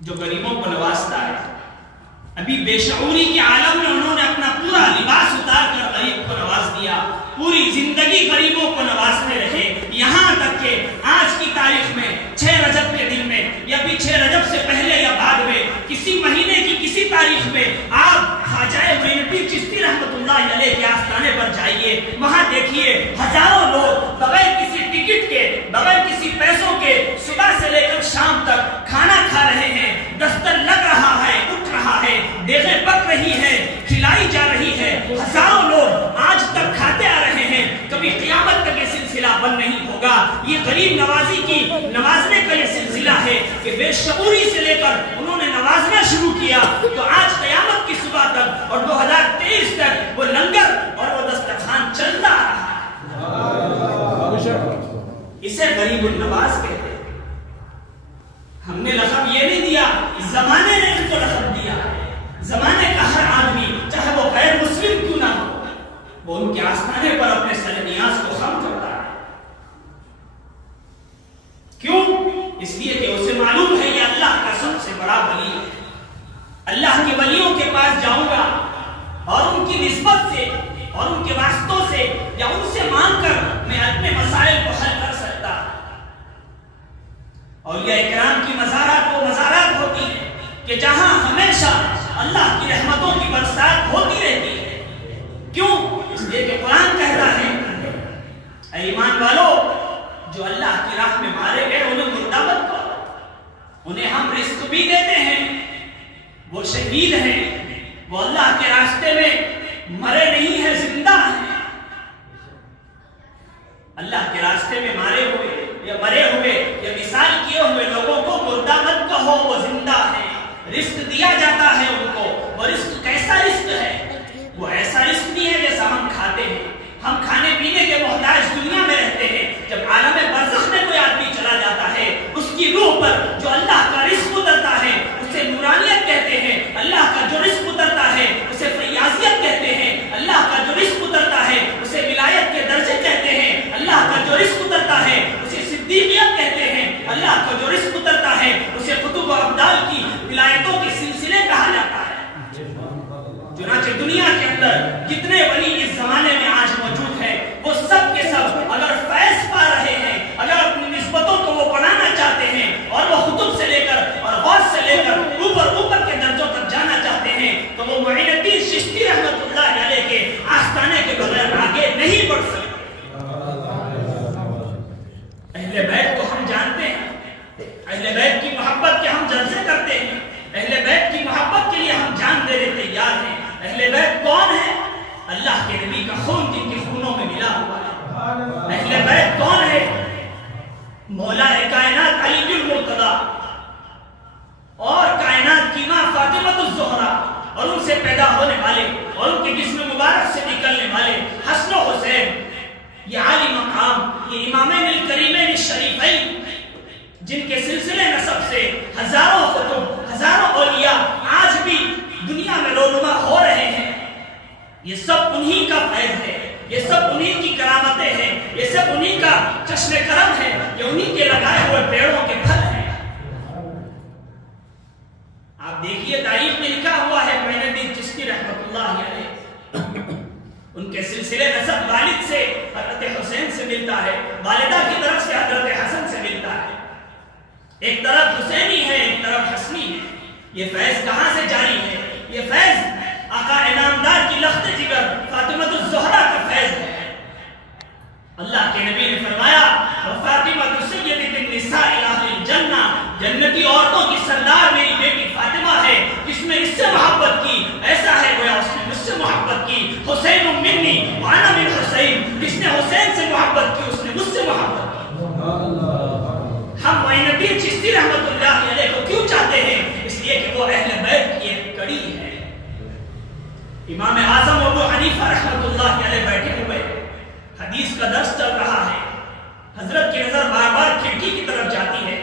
جو غریبوں کو نوازتا ہے۔ ابھی بے شعوری کے عالم میں انہوں نے اپنا پورا لباس اتار کر غریب کو نواز دیا، پوری زندگی غریبوں کو نوازتے رہے، یہاں تک کہ آج کی تاریخ میں 6 رجب کے دن میں یا بھی 6 رجب سے پہلے یا بعد میں کسی مہینے کی کسی تاریخ میں آپ خواجہ معین الدین چشتی رحمت اللہ علیہ کے آستانے پر جائیے، وہاں دیکھیے ہزاروں لوگ بغیر کسی ٹکٹ کے، بغیر کسی پیسوں کے صبح سے لے کر شام تک کھانا کھا رہے ہیں، دستر لگ رہا ہے، اٹھ رہا ہے، دیگیں پک رہی ہے، کھلائی جا رہی ہے، ہزاروں لوگ آج تک کھاتے آ رہے ہیں۔ کبھی قیامت تک یہ سلسلہ سلسلہ بند نہیں ہوگا. یہ غریب نوازی کی نوازنے کا یہ سلسلہ ہے کہ بے شعوری سے لے کر انہوں نے نوازنا شروع کیا تو آج قیامت کی صبح تک اور 2023 تک وہ لنگر اور وہ دسترخوان چلتا رہا. اسے غریب النواز کہتے ہیں. ہم نے لقب یہ نہیں دیا, زمانے نے ان کو لقب دیا. زمانے کا ہر آدمی چاہے وہ غیر مسلم کیوں نہ ہو, وہ ان کے آستانے پر اپنے سر نیاز کو خم کرتا ہے. کیوں؟ اس لیے کہ اسے معلوم ہے یہ اللہ کا سب سے بڑا ولی ہے. اللہ کے ولیوں کے پاس جاؤں گا اور ان کی نسبت سے اور ان کے واسطوں سے یا ان سے مانگ کر میں اپنے مسائل کو حل کر سکتا. اولیاء کرام کی مزارات وہ مزارات ہوتی ہیں کہ جہاں ہمیشہ اللہ کی رحمتوں کی برسات ہوتی رہتی ہے. کیوں؟ اس لیے کہ قرآن کہتا ہے اے ایمان والو جو اللہ کی راہ میں مارے گئے انہیں مردہ مت کرو, انہیں ہم رزق بھی دیتے ہیں, وہ شہید ہیں, وہ اللہ کے راستے میں مرے نہیں ہیں, زندہ ہیں. اللہ کے راستے میں مارے ہوئے یا مرے ہوئے یا مثال کیے ہوئے لوگوں کو مردہ مت کہو, وہ زندہ ہیں. رزق دیا جاتا ہے ان کو. وہ رزق کیسا رزق ہے؟ وہ ایسا رزق نہیں ہے جیسا ہم کھاتے ہیں. ہم کھانے پینے کے محتاج دنیا میں رہتے ہیں. جب عالم برزخ میں کوئی آدمی چلا جاتا ہے اس کی روح پر جو اللہ کا رزق اترتا ہے اسے نورانیت کہتے ہیں. اللہ کا جو رزق اترتا ہے اسے فیاضیت کہتے ہیں. اللہ کا جو رزق اترتا ہے اسے ولایت کے درجے کہتے ہیں. اللہ کا جو رزق اترتا ہے اسے صدیقیت کہتے ہیں. اللہ کا جو رزق اترتا ہے اسے قطب و ابدال کی ولایتوں کے سلسلے کہا جاتا ہے. چنانچہ دنیا کے اندر جتنے ولی اس زمانے میں آج موجود ہیں وہ سب کے سب اگر فیض پا رہے ہیں, اگر اپنی نسبتوں کو وہ بڑھانا چاہتے ہیں اور وہ خطب سے لے کر اور غوث سے لے کر اوپر کے درجوں تک جانا چاہتے ہیں تو وہ معین الدین چشتی رحمت اللہ علیہ کے آستانے کے بغیر آگے نہیں بڑھ سکتے. اہل بیت کو ہم جانتے ہیں, اہل بیت کی محبت کے ہم جلسے کرتے ہیں, اہل بیت کی محبت کے لیے ہم جان دینے تیار ہیں. اہل بیت کون ہے؟ اللہ کے نبی کا خون جن کے خونوں میں ملا ہوا ہے. اہل بیت کون ہے؟ مولا کائنات علی المرتضی اور کائنات کی ماں فاطمہ الزہرا اور ان سے پیدا ہونے والے اور ان کے جسم مبارک سے نکلنے والے حسن و حسین. یہ عالی مقام, یہ امامین الکریمین الشریفین جن کے سلسلے نسب سے ہزاروں خطب, ہزاروں اولیاء آج بھی دنیا میں رونما ہو رہے ہیں. یہ سب انہی کا فیض ہے, یہ سب انہی کی کرامتیں ہیں, یہ سب انہی کا چشم کرم ہے, یہ انہی کے لگائے ہوئے پیڑوں کے پھل ہیں. آپ دیکھیے تاریخ میں لکھا ہوا ہے معین الدین چشتی رحمت اللہ علیہ ان کے سلسلے نسب والد سے حضرت حسین سے ملتا ہے, والدہ کی طرف سے حضرت حسن سے ملتا ہے. ایک طرف حسینی ہے, ایک طرف حسنی ہے. یہ فیض کہاں سے جاری ہے؟ یہ فیض آقا انعامدار کی لخت جگر فاطمہ الزہرا کا فیض ہے. اللہ کے نبی نے فرمایا فاطمہ سید النساء اہل الجنہ, جنتی عورتوں کی سردار میری بیٹی فاطمہ ہے. جس نے اس سے محبت کی ایسا ہے گویا اس نے مجھ سے محبت کی. حسین منی وانا من حسین, جس نے حسین سے محبت کی اس نے مجھ سے محبت کی. ہم معین الدین چشتی رحمت اللہ علیہ کو کیوں چاہتے ہیں؟ اس لیے کہ وہ اہل بیت کی ایک کڑی ہے. امام اعظم ابو حنیفہ رحمت اللہ علیہ بیٹھے ہوئے حدیث کا درس چل رہا ہے. حضرت کی نظر بار بار کھڑکی کی طرف جاتی ہے.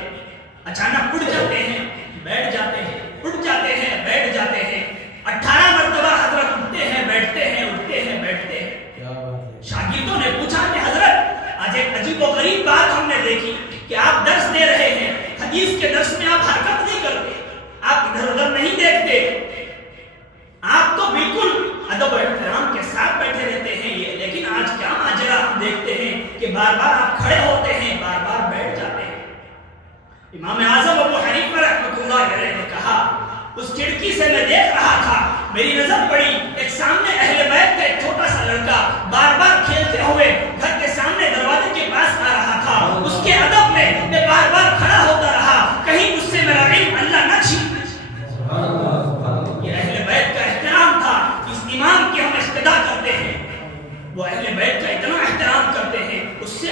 اچانک اٹھ جاتے ہیں, بیٹھ جاتے ہیں, اٹھ جاتے ہیں, بیٹھ جاتے ہیں. 18 مرتبہ حضرت اٹھتے ہیں, بیٹھتے ہیں, اٹھتے ہیں, بیٹھتے ہیں. شاگردوں نے پوچھا کہ حضرت آج ایک عجیب و غریب بات ہم نے دیکھی کہ آپ درس دے رہے ہیں, حدیث کے درس میں آپ حرکت نہیں کرتے, آپ ادھر ادھر نہیں دیکھتے, آپ تو بالکل ادب و احترام کے ساتھ بیٹھے رہتے ہیں. یہ لیکن آج کیا ماجرا ہم دیکھتے ہیں کہ بار بار آپ کھڑے ہوتے ہیں, بار بار بیٹھ جاتے ہیں. امام اعظم ابو حنیفہ رحمۃ اللہ علیہ نے کہا اس کھڑکی سے میں دیکھ رہا تھا, میری نظر پڑی ایک سامنے اہل بیت کا ایک چھوٹا سا لڑکا بار بار کھیلتے ہوئے گھر کے سامنے دروازے کے پاس آ رہا تھا. اس کے ادب میں بار بار کھڑا ہوتا رہا, کہیں اس سے میرا علم اللہ نہ چھین. یہ اہل بیت کا احترام تھا. اس امام کی ہم اقتدا کرتے ہیں, وہ اہل بیت کا اتنا احترام کرتے ہیں, اس سے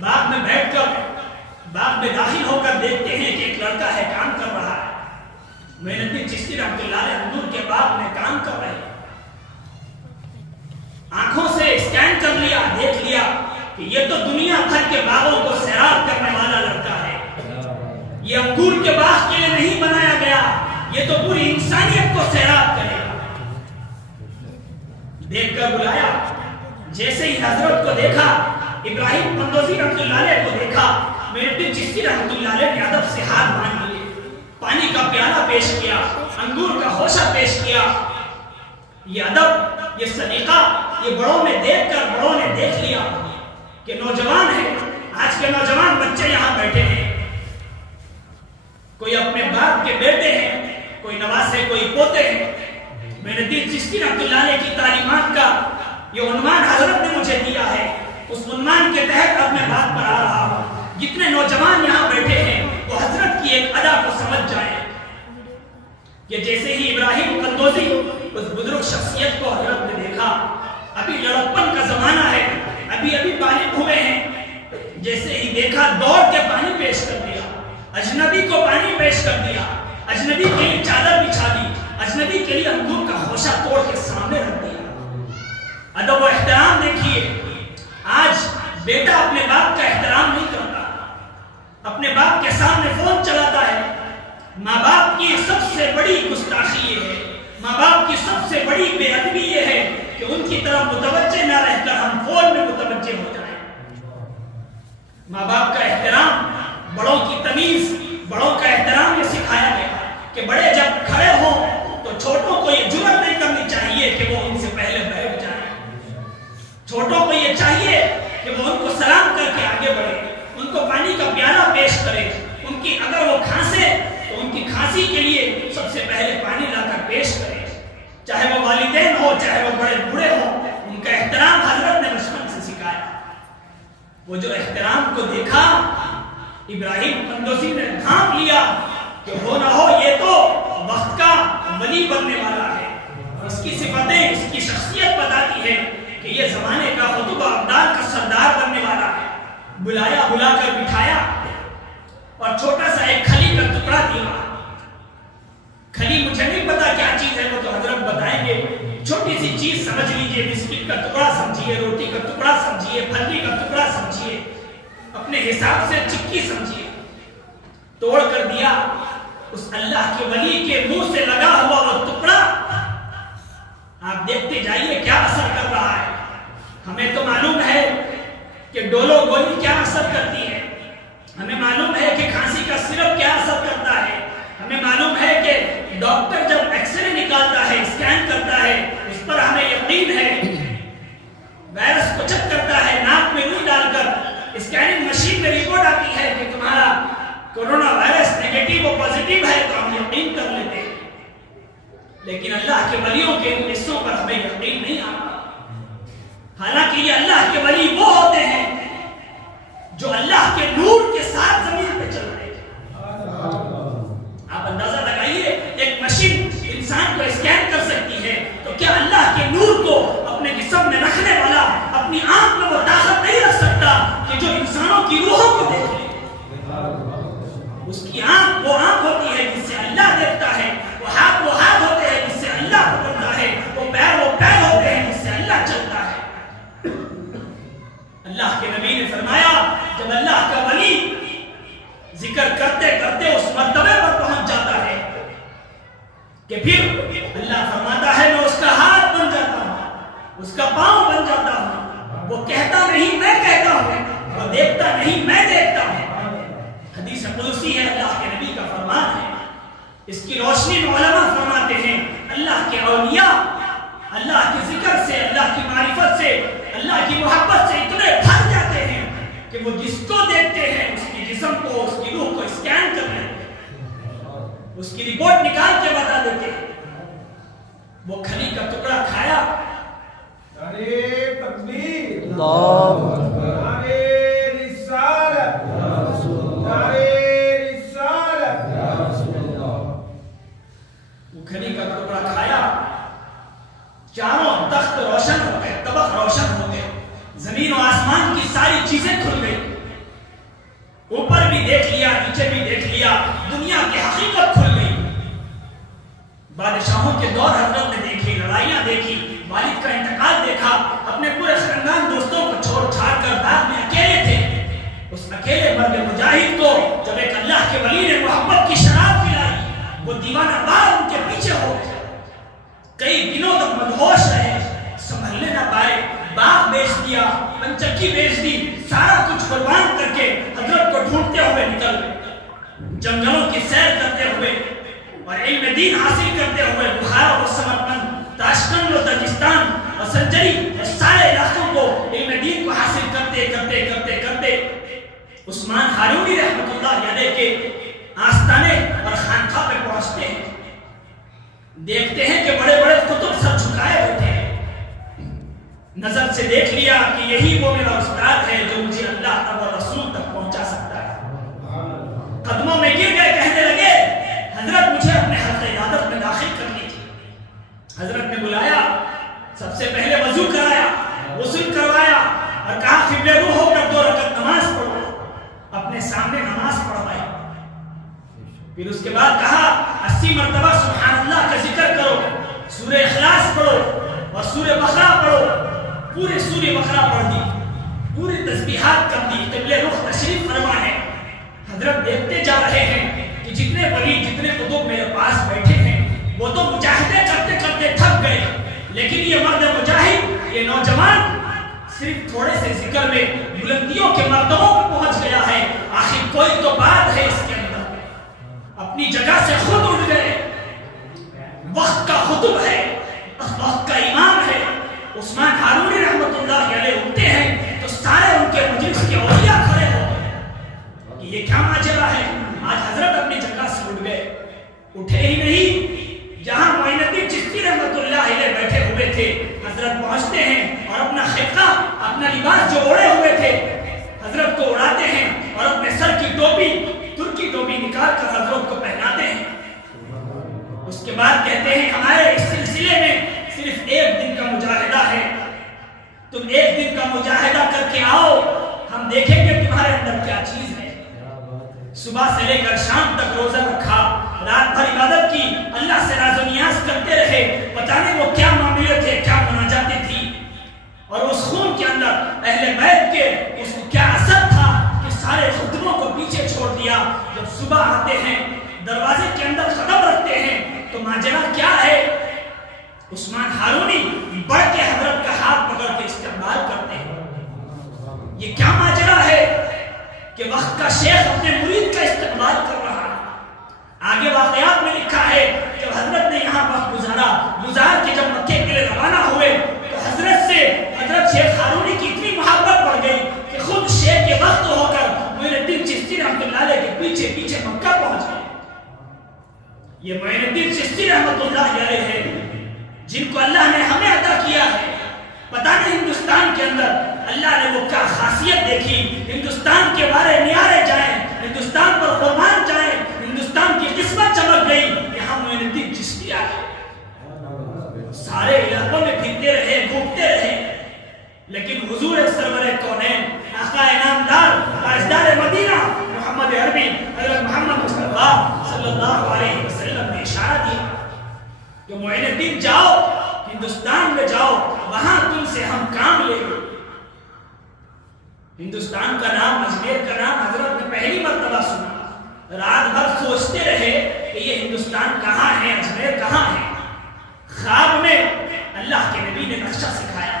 باغ میں بیٹھ کر باغ میں داخل ہو کر دیکھتے ہیں کہ ایک لڑکا ہے کام کر رہا ہے۔ معین الدین چشتی رحمۃ اللہ علیہ حضور کے باغ میں کام کر رہے ہیں، آنکھوں سے اسکین کر لیا، دیکھ لیا کہ یہ تو دنیا بھر کے باغوں کو سیراب کرنے والا لڑکا ہے، یہ انگور کے باغ کے لیے نہیں بنایا گیا، یہ تو پوری انسانیت کو سیراب کرے گا۔ دیکھ کر بلایا، جیسے ہی حضرت کو دیکھا، ابراہیم قندوزی رحمۃ اللہ علیہ کو دیکھا، معین الدین چشتی رحمۃ اللہ علیہ نے ادب سے ہاتھ باندھ لیے، پانی کا پیالہ پیش کیا، انگور کا خوشہ پیش کیا۔ یہ ادب، یہ سلیقہ، یہ بڑوں میں دیکھ کر بڑوں نے دیکھ لیا کہ نوجوان ہیں، آج کے نوجوان بچے یہاں بیٹھے ہیں، کوئی اپنے باپ کے بیٹے ہیں، کوئی نواسے، کوئی پوتے ہیں۔ معین الدین چشتی رحمۃ اللہ علیہ کی تعلیمات کا یہ عنوان حضرت نے مجھے دیا ہے، اس عنوان کے تحت اب میں بات پر آ رہا ہوں۔ جتنے نوجوان یہاں بیٹھے ہیں وہ حضرت کی ایک ادا کو سمجھ جائیں کہ جیسے ہی ابراہیم قندوزی اس بزرگ شخصیت کو حضرت نے دیکھا، ابھی لڑکپن کا زمانہ ہے، ابھی بالغ ہوئے ہیں، جیسے ہی دیکھا دوڑ کے پانی پیش کر دیا، اجنبی کو پانی پیش کر دیا، اجنبی کے لیے چادر بچھا دی، اجنبی کے لیے انگور کا خوشہ توڑ کے سامنے رکھ دیا۔ ادب و احترام دیکھیے، آج بیٹا اپنے باپ کا احترام نہیں کرتا، اپنے باپ کے سامنے فون چلاتا ہے۔ ماں باپ کی سب سے بڑی گستاخی یہ ہے، ماں باپ کی سب سے بڑی بے ادبی یہ ہے کہ ان کی طرف متوجہ نہ رہ کر ہم فون میں متوجہ ہو جائیں۔ ماں باپ کا احترام، بڑوں کی تمیز، بڑوں کا احترام یہ سکھایا گیا کہ بڑے جب کھڑے ہوں تو چھوٹوں کو یہ جرأت نہیں کرنی چاہیے کہ وہ ان سے پہلے بیٹھ جائیں، چھوٹوں کو یہ چاہیے کہ وہ ان کو سلام کر کے آگے بڑھے، ان کو پانی کا پیالہ پیش کرے، ان کی اگر وہ کھانسے تو ان کی کھانسی کے لیے سب سے پہلے پانی لا کر پیش کرے، چاہے وہ والدین ہو چاہے وہ بڑے بوڑھے ہوں، ان کا احترام حضرت نے بچپن سے سکھایا۔ وہ جو احترام کو دیکھا، ابراہیم قندوزی نے تھام لیا کہ ہو نہ ہو یہ تو وقت کا ولی بننے والا ہے، اس کی صفتیں، اس کی شخصیت بتاتی ہے کہ یہ زمانے کا خطب ابدال کا سردار بننے والا ہے۔ بلایا، بلا کر بٹھایا اور چھوٹا سا ایک کھلی کا ٹکڑا دیا۔ کھلی مجھے نہیں پتا کیا چیز ہے، وہ تو حضرت بتائیں گے، چھوٹی سی چیز سمجھ لیجئے، بسکٹ کا ٹکڑا سمجھیے، روٹی کا ٹکڑا سمجھیے، پھلی کا ٹکڑا سمجھیے، اپنے حساب سے چکی سمجھیے، توڑ کر دیا۔ اس اللہ کے ولی کے منہ سے لگا ہوا وہ ٹکڑا آپ دیکھتے جائیے کیا اثر کر رہا ہے۔ ہمیں تو معلوم ہے کہ ڈولو گولی کیا اثر کرتی ہے، ہمیں معلوم ہے کہ کھانسی کا سرپ کیا اثر کرتا ہے، ہمیں معلوم ہے کہ ڈاکٹر جب ایکس رے نکالتا ہے، اسکین کرتا ہے، اس پر ہمیں یقین ہے، وائرس کو چیک کرتا ہے، ناک میں روئی ڈال کر اسکیننگ مشین میں رپورٹ آتی ہے کہ تمہارا کورونا وائرس نیگیٹو و پازیٹیو ہے، تو ہم یقین کر لیتے ہیں۔ لیکن اللہ کے ولیوں کے ان حصوں پر ہمیں یقین نہیں آتا، حالانکہ یہ اللہ کے ولی وہ ہوتے ہیں جو اللہ کے نور کے ساتھ زمین پہ چل رہے ہیں۔ آپ اندازہ لگائیے، ایک مشین انسان کو اسکین کر سکتی ہے، تو کیا اللہ کے نور کو اپنے جسم میں رکھنے والا اپنی آنکھ میں وہ طاقت نہیں رکھ سکتا کہ جو انسانوں کی روحوں کو دیکھ لے؟ اس کی آنکھ وہ آنکھ ہوتی ہے جس سے اللہ دیکھتا ہے، وہ ہاتھ ہوتے ہیں جس سے اللہ پکڑتا ہے، وہ پیر ہوتے ہیں جس سے اللہ چلتا ہے۔ اللہ کے نبی نے فرمایا، جب اللہ کا ولی ذکر کرتے کرتے اس مرتبے پر پہنچ جاتا ہے کہ پھر اللہ فرماتا ہے میں اس کا ہاتھ بن جاتا ہوں، اس کا پاؤں بن جاتا ہوں، وہ کہتا نہیں میں کہتا ہوں، وہ دیکھتا نہیں میں دیکھتا ہوں۔ حدیث قدسی ہے، اللہ کے نبی کا فرمان ہے، اس کی روشنی میں علماء فرماتے ہیں اللہ کے اولیاء اللہ کے ذکر سے، اللہ کی معرفت سے، اللہ کی محبت سے اتنے بھر جاتے ہیں کہ وہ جس کو دیکھتے ہیں اس کی جسم کو، اس کی روح کو اسکین کر لیتے ہیں، اس کی رپورٹ نکال کے بتا دیتے ہیں۔ وہ کھلی کا ٹکڑا کھایا، نعرے تکبیر، اللہ اکبر، نعرے رسالت، یا رسول اللہ، نعرے رسالت، یا رسول اللہ۔ وہ کھلی کا ٹکڑا کھایا، چاروں تخت روشن ہو گئے، طبق روشن ہو چیزیں کھل گئی. اوپر بھی دیکھ لیا, نیچے بھی دیکھ لیا, دنیا کی حقیقت کھل گئی. بادشاہوں کے دور حضرت نے دیکھی, لڑائیاں دیکھی, والد کا انتقال دیکھا, اپنے پورے خاندان دوستوں کو چھوڑ چھاڑ کر بعد میں اکیلے تھے. اس اکیلے مرد مجاہد کو جب ایک اللہ کے ولی نے محبت کی شراب پلائی, وہ دیوانہ وار ان کے پیچھے ہو گئے. کئی دنوں تک مدہوش رہے, سنبھلنے نہ پائے, باغ بیچ دیا, پنچکی بیچ دی, سارا کچھ قربان کر کے حضرت کو ڈھونڈتے ہوئے نکل گئے. جنگلوں کی سیر کرتے ہوئے اور علم دین حاصل کرتے ہوئے بخارا و سمرقند, تاشقند و ترکستان اور سنجری اور سارے علاقوں کو علم دین کو حاصل کرتے کرتے کرتے کرتے عثمان ہارونی رحمۃ اللہ علیہ کے آستانے اور خانقاہ پہ پہنچتے ہیں. دیکھتے ہیں کہ بڑے بڑے کتب سب جھکائے ہوتے ہیں. نظر سے دیکھ لیا کہ یہی وہ میرا استاد ہے جو مجھے اللہ تک اور رسول تک پہنچا سکتا ہے. قدموں میں گر گئے, کہنے لگے حضرت مجھے اپنے حلقہ عبادت میں داخل کرنی تھی. حضرت نے بلایا, سب سے پہلے وضو کرایا, غسل کروایا اور کہا قبلہ رو ہو کر 2 رکعت نماز پڑھو. اپنے سامنے نماز پڑھوائی. پھر اس کے بعد کہا 80 مرتبہ سبحان اللہ کا ذکر کرو, سورہ اخلاص پڑھو اور سورہ بقرہ پڑھو. پورے سورہ بقرہ پڑھ دی, پوری تسبیحات کر دی, قبلہ رخ تشریف فرما ہے. حضرت دیکھتے جا رہے ہیں کہ جتنے ولی جتنے قطب میرے پاس بیٹھے ہیں وہ تو مجاہدے کرتے کرتے تھک گئے, لیکن یہ مرد مجاہد, یہ نوجوان صرف تھوڑے سے ذکر میں بلندیوں کے مرتبوں پر پہنچ گیا ہے. آخر کوئی تو بات ہے اس کے اندر. اپنی جگہ سے خود اٹھ گئے. وقت کا خطب ہے, وقت کا امام ہے. عثمان ہارونی رحمۃ اللہ علیہ اٹھتے ہیں تو سارے ان کے مجلس کے اولیاء کھڑے ہو گئے کہ یہ کیا ماجرا ہے. آج حضرت اپنی جگہ سے اٹھ گئے. اٹھے ہی نہیں, جہاں معین الدین چشتی رحمۃ اللہ علیہ بیٹھے ہوئے تھے حضرت پہنچتے ہیں اور اپنا خرقہ, اپنا لباس جو اوڑے ہوئے تھے حضرت کو اڑاتے ہیں اور اپنے سر کی ٹوپی, ترکی ٹوپی نکال کر حضرت کو پہناتے ہیں. اس کے بعد کہتے ہیں ہمارے اس سلسلے میں صرف 1 دن کا مجاہدہ ہے, تم 1 دن کا مجاہدہ کر کے آؤ, ہم دیکھیں گے تمہارے اندر کیا چیز ہے. صبح سے لے کر شام تک روزہ رکھا, رات بھر عبادت کی, اللہ سے راز و نیاز کرتے رہے. پتہ نہیں وہ کیا معاملے تھے, کیا مناجاتیں تھی, اور اس خون کے اندر اہل بیت کے اس کو کیا اثر تھا کہ سارے خطبوں کو پیچھے چھوڑ دیا. جب صبح آتے ہیں دروازے کے اندر قدم رکھتے ہیں تو ماجرا کیا ہے. عثمان ہارونی بڑھ کے حضرت کا ہاتھ پکڑ کے استقبال کرتے ہیں. یہ کیا ماجرا ہے کہ وقت کا شیخ اپنے مرید کا استقبال کر رہا ہے. آگے واقعات میں لکھا ہے کہ حضرت نے یہاں وقت گزار کے جب مکے کے لیے روانہ ہوئے تو حضرت سے حضرت شیخ ہارونی کی اتنی محبت بڑھ گئی کہ خود شیخ کے وقت ہو کر معین الدین چشتی رحمۃ اللہ علیہ کے پیچھے پیچھے مکہ پہنچ گئے. یہ معین الدین چشتی رحمۃ اللہ علیہ ہے جن کو اللہ نے ہمیں عطا کیا ہے. پتہ نہیں ہندوستان کے اندر اللہ نے وہ کیا خاصیت دیکھی. ہندوستان کے بارے نیارے جائیں, ہندوستان پر قربان جائیں, ہندوستان کی قسمت چمک گئی. یہاں معین الدین چشتی آئے, سارے علاقوں میں پھرتے رہے, گھومتے رہے, لیکن حضور سرور کونین آقا انعامدار تاجدار مدینہ محمد عربی حضرت محمد مصطفیٰ صلی اللہ علیہ وسلم نے اشارہ دیا کہ معین الدین جاؤ, ہندوستان میں جاؤ, وہاں تم سے ہم کام لیں گے. ہندوستان کا نام, اجمیر کا نام حضرت نے پہلی مرتبہ سنا. رات بھر سوچتے رہے کہ یہ ہندوستان کہاں ہے, اجمیر کہاں ہے. خواب میں اللہ کے نبی نے نقشہ سکھایا,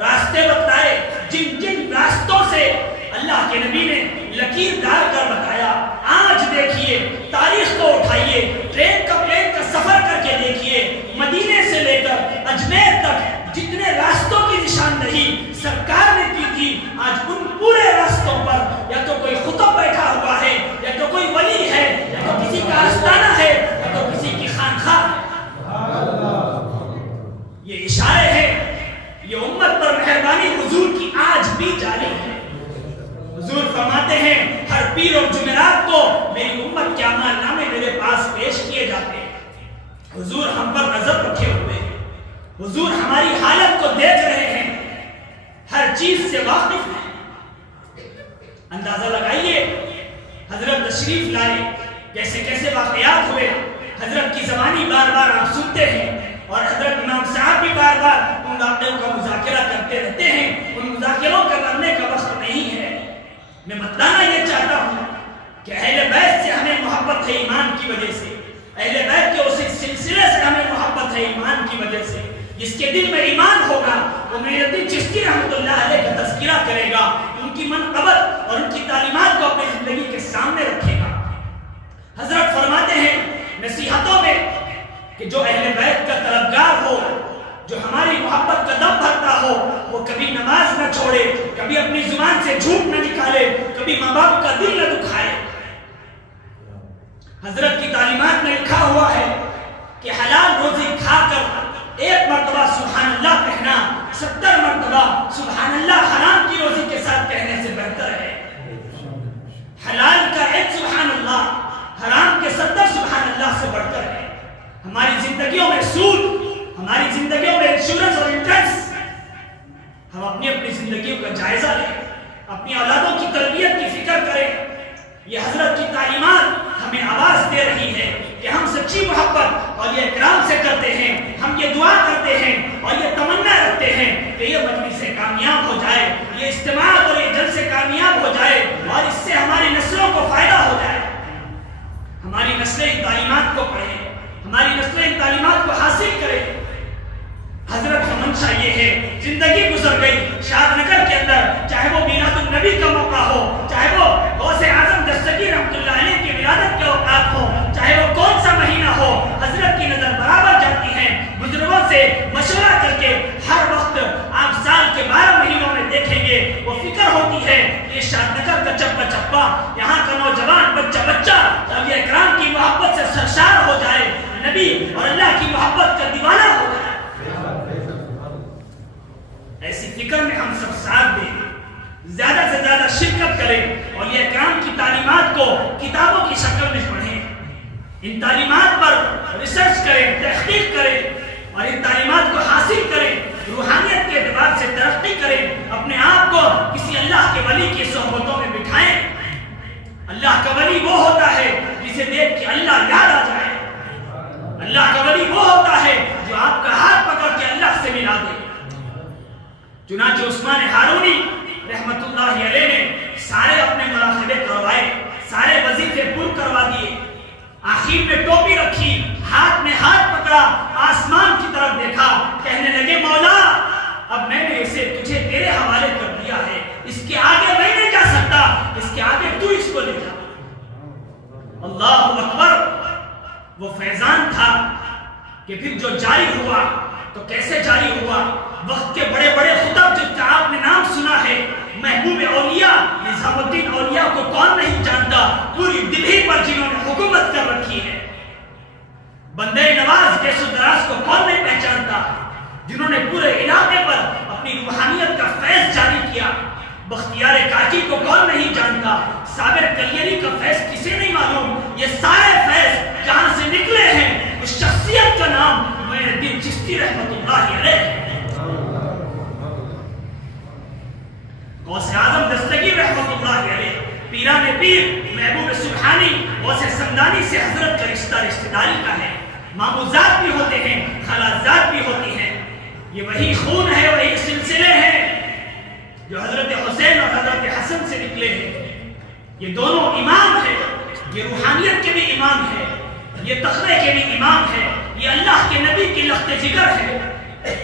راستے بتائے. جن جن راستوں سے اللہ کے نبی نے لکیر ڈال کر بتایا, آج دیکھیے, تاریخ کو اٹھائیے, ٹرین کا پلین کا سفر کر کے دیکھیے, مدینے سے لے کر اجمیر تک جتنے راستوں کی نشاندہی سرکار نے کی تھی, آج ان پورے راستوں پر یا تو کوئی خطب بیٹھا ہوا ہے, یا تو کوئی ولی ہے, یا تو کسی کا آستانہ ہے, یا تو کسی کی خانقاہ ہے. یہ اشارے ہیں, یہ امت پر مہربانی حضور کی آج بھی جاری ہے. حضور فرماتے ہیں ہر پیر اور جمعرات کو میری امت کے اعمال نامے میرے پاس پیش کیے جاتے ہیں. حضور ہم پر نظر رکھے ہوئے ہیں, حضور ہماری حالت کو دیکھ رہے ہیں, ہر چیز سے واقف ہیں. اندازہ لگائیے حضرت تشریف لائے، کیسے کیسے واقعات ہوئے، حضرت کی زبانی بار بار آپ سنتے ہیں، اور حضرت امام صاحب بھی بار بار ان واقعوں کا مذاکرہ کرتے رہتے ہیں، ان مذاکروں کا کرنے کا وقت نہیں ہے۔ میں بتانا یہ چاہتا ہوں کہ اہل بیت سے ہمیں محبت ہے ایمان کی وجہ سے، اہل بیت کے اس سلسلے سے ہمیں محبت ہے ایمان کی وجہ سے۔ جس کے دل میں ایمان ہوگا وہ معین الدین چشتی رحمۃ اللہ علیہ کا تذکرہ کرے گا، ان کی منقبت اور ان کی تعلیمات کو اپنی زندگی کے سامنے رکھے گا۔ حضرت فرماتے ہیں نصیحتوں میں کہ جو اہل بیت کا طلبگار ہو، جو ہماری محبت کا دم بھرتا ہو، وہ کبھی نماز نہ چھوڑے، کبھی اپنی زبان سے جھوٹ نہ نکالے، کبھی ماں باپ کا دل نہ دکھائے۔ حضرت کی تعلیمات میں لکھا ہوا ہے کہ حلال روزی کھا کر ایک مرتبہ سبحان اللہ کہنا 70 مرتبہ سبحان اللہ حرام کی روزی کے ساتھ کہنے سے بہتر ہے۔ حلال کا ایک سبحان اللہ حرام کے 70 سبحان اللہ سے بڑھ کر ہے۔ ہماری زندگیوں میں سود، ہماری زندگیوں میں انشورنس اور انٹرسٹ، ہم اپنی زندگیوں کا جائزہ لیں، اپنی اولادوں کی تربیت کی فکر کریں۔ یہ حضرت کی تعلیمات ہمیں آواز دے رہی ہے کہ ہم سچی محبت اور یہ اکرام سے کرتے ہیں، ہم یہ دعا کرتے ہیں اور یہ تمنا رکھتے ہیں کہ یہ مجلس کامیاب ہو جائے، یہ اجتماع اور یہ جلسے کامیاب ہو جائے، اور اس سے ہماری نسلوں کو فائدہ ہو جائے۔ ہماری نسلیں ان تعلیمات کو پڑھیں، ہماری نسلیں ان تعلیمات کو حاصل کریں۔ حضرت کا منشا یہ ہے، زندگی گزر گئی شاد نگر کے اندر، چاہے وہ میلاد النبی کا موقع ہو، چاہے وہ غوث اعظم دستگیر رحمۃ اللہ علیہ کی ولادت کے اوقات ہو، چاہے وہ کون سا مہینہ ہو، حضرت کی نظر برابر جاتی ہے۔ بزرگوں سے مشورہ کر کے ہر وقت آپ سال کے 12 مہینوں میں دیکھیں گے، وہ فکر ہوتی ہے کہ شاد نگر کا چپا چپا، یہاں کا نوجوان بچہ بچہ اب یہ اکرام کی محبت سے سرشار ہو جائے، نبی اور اللہ کی محبت کا دیوانہ ہو جائے۔ ایسی فکر میں ہم سب ساتھ دیں، زیادہ سے زیادہ شرکت کریں، اور یہ اکرام کی تعلیمات کو کتابوں کی شکل میں پڑھیں، ان تعلیمات پر ریسرچ کریں، تحقیق کریں، اور ان تعلیمات کو حاصل کریں، روحانیت کے اعتبار سے ترقی کریں، اپنے آپ کو کسی اللہ کے ولی کی صحبتوں میں بٹھائیں۔ اللہ کا ولی وہ ہوتا ہے جسے دیکھ کے اللہ یاد آ جائے، اللہ کا ولی وہ ہوتا ہے جو آپ کا ہاتھ پکڑ کے اللہ سے ملا دے۔ چنانچہ عثمان ہارونی رحمت اللہ علیہ نے سارے اپنے مراقبے کروائے، سارے وظیفے پر کروا دیے، آخر میں ٹوپی رکھی، ہاتھ میں ہاتھ پکڑا، آسمان کی طرف دیکھا، کہنے لگے مولا اب میں نے اسے تجھے تیرے حوالے کر دیا ہے، اس کے آگے میں نہیں جا سکتا، اس کے آگے تو اس کو لے جا۔ اللہ اکبر۔ وہ فیضان تھا کہ پھر جو جاری ہوا تو کیسے جاری ہوا؟ وقت کے بڑے بڑے خطب جن کا آپ نے نام سنا ہے، محبوب اولیاء نظام الدین اولیاء کو کون نہیں جانتا، پوری دلہی پر جنہوں نے حکومت کر رکھی ہے، بندے نواز گیس و دراز کو کون نہیں پہچانتا، جنہوں نے پورے علاقے پر اپنی روحانیت کا فیض جاری کیا، بختیار کاکی کو کون نہیں جانتا، صابر کلیری کا فیض کسے نہیں معلوم، یہ سارے فیض جہاں سے نکلے ہیں اس شخصیت کا نام معین الدین چشتی رحمت اللہ علیہ، غوث اعظم دستگیر رحمت اللہ علیہ، پیران پیر محبوب سبحانی غوث سمدانی سے حضرت کا رشتہ داری کا ہے، ماموزات بھی ہوتے ہیں، خالازات بھی ہوتی ہیں، یہ وہی خون ہے، وہی سلسلے ہیں جو حضرت حسین اور حضرت حسن سے نکلے ہیں۔ یہ دونوں امام ہیں، یہ روحانیت کے بھی امام ہے، یہ تخلے کے بھی امام ہے، یہ اللہ کے نبی کی لخت جگر ہے۔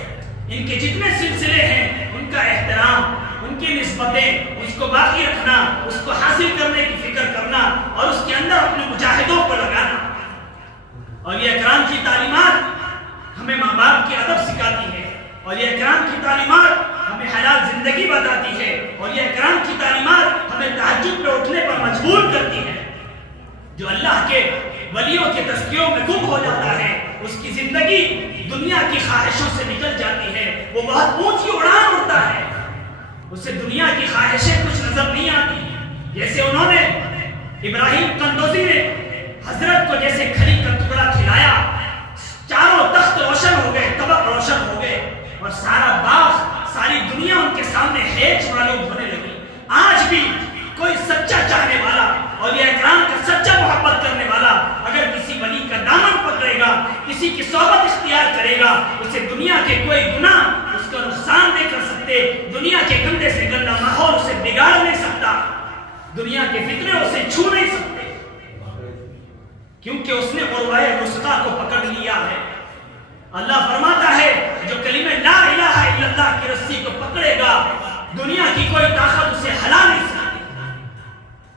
ان کے جتنے سلسلے ہیں ان کا احترام، ان کی نسبتیں، اس کو باقی رکھنا، اس کو حاصل کرنے کی فکر کرنا اور اس کے اندر اپنے مجاہدوں کو لگانا۔ اور یہ اکرام کی تعلیمات ہمیں ماں باپ کی ادب سکھاتی ہے، اور یہ اکرام کی تعلیمات ہمیں حلال زندگی بتاتی ہے، اور یہ اکرام کی تعلیمات ہمیں تہجد پہ اٹھنے پر مجبور کرتی ہے۔ جو اللہ کے ولیوں کے تذکیوں میں گم ہو جاتا ہے اس کی زندگی دنیا کی خواہشوں سے نکل جاتی ہے، وہ بہت اونچی اڑان اڑتا ہے، اسے دنیا کی خواہشیں کچھ نظر نہیں آتی۔ جیسے انہوں نے ابراہیم قندوزی نے حضرت کو جیسے کھلی کا ٹکڑا کھلایا، چاروں تخت روشن ہو گئے، طبق روشن ہو گئے، اور سارا باغ، ساری دنیا ان کے سامنے ہیچ معلوم ہونے لگی۔ آج بھی کوئی صحبت اختیار کرے گا اسے دنیا کے کوئی گناہ اس کا نقصان نہیں کر سکتے، دنیا کے گندے سے گندا ماحول اسے بگاڑ نہیں سکتا، دنیا کے فتنے اسے چھو نہیں سکتے، کیونکہ اس نے عروہ وثقیٰ کو پکڑ لیا ہے۔ اللہ فرماتا ہے جو کلمہ لا الہ الا اللہ کی رسی کو پکڑے گا دنیا کی کوئی طاقت اسے ہلا نہیں سکتی،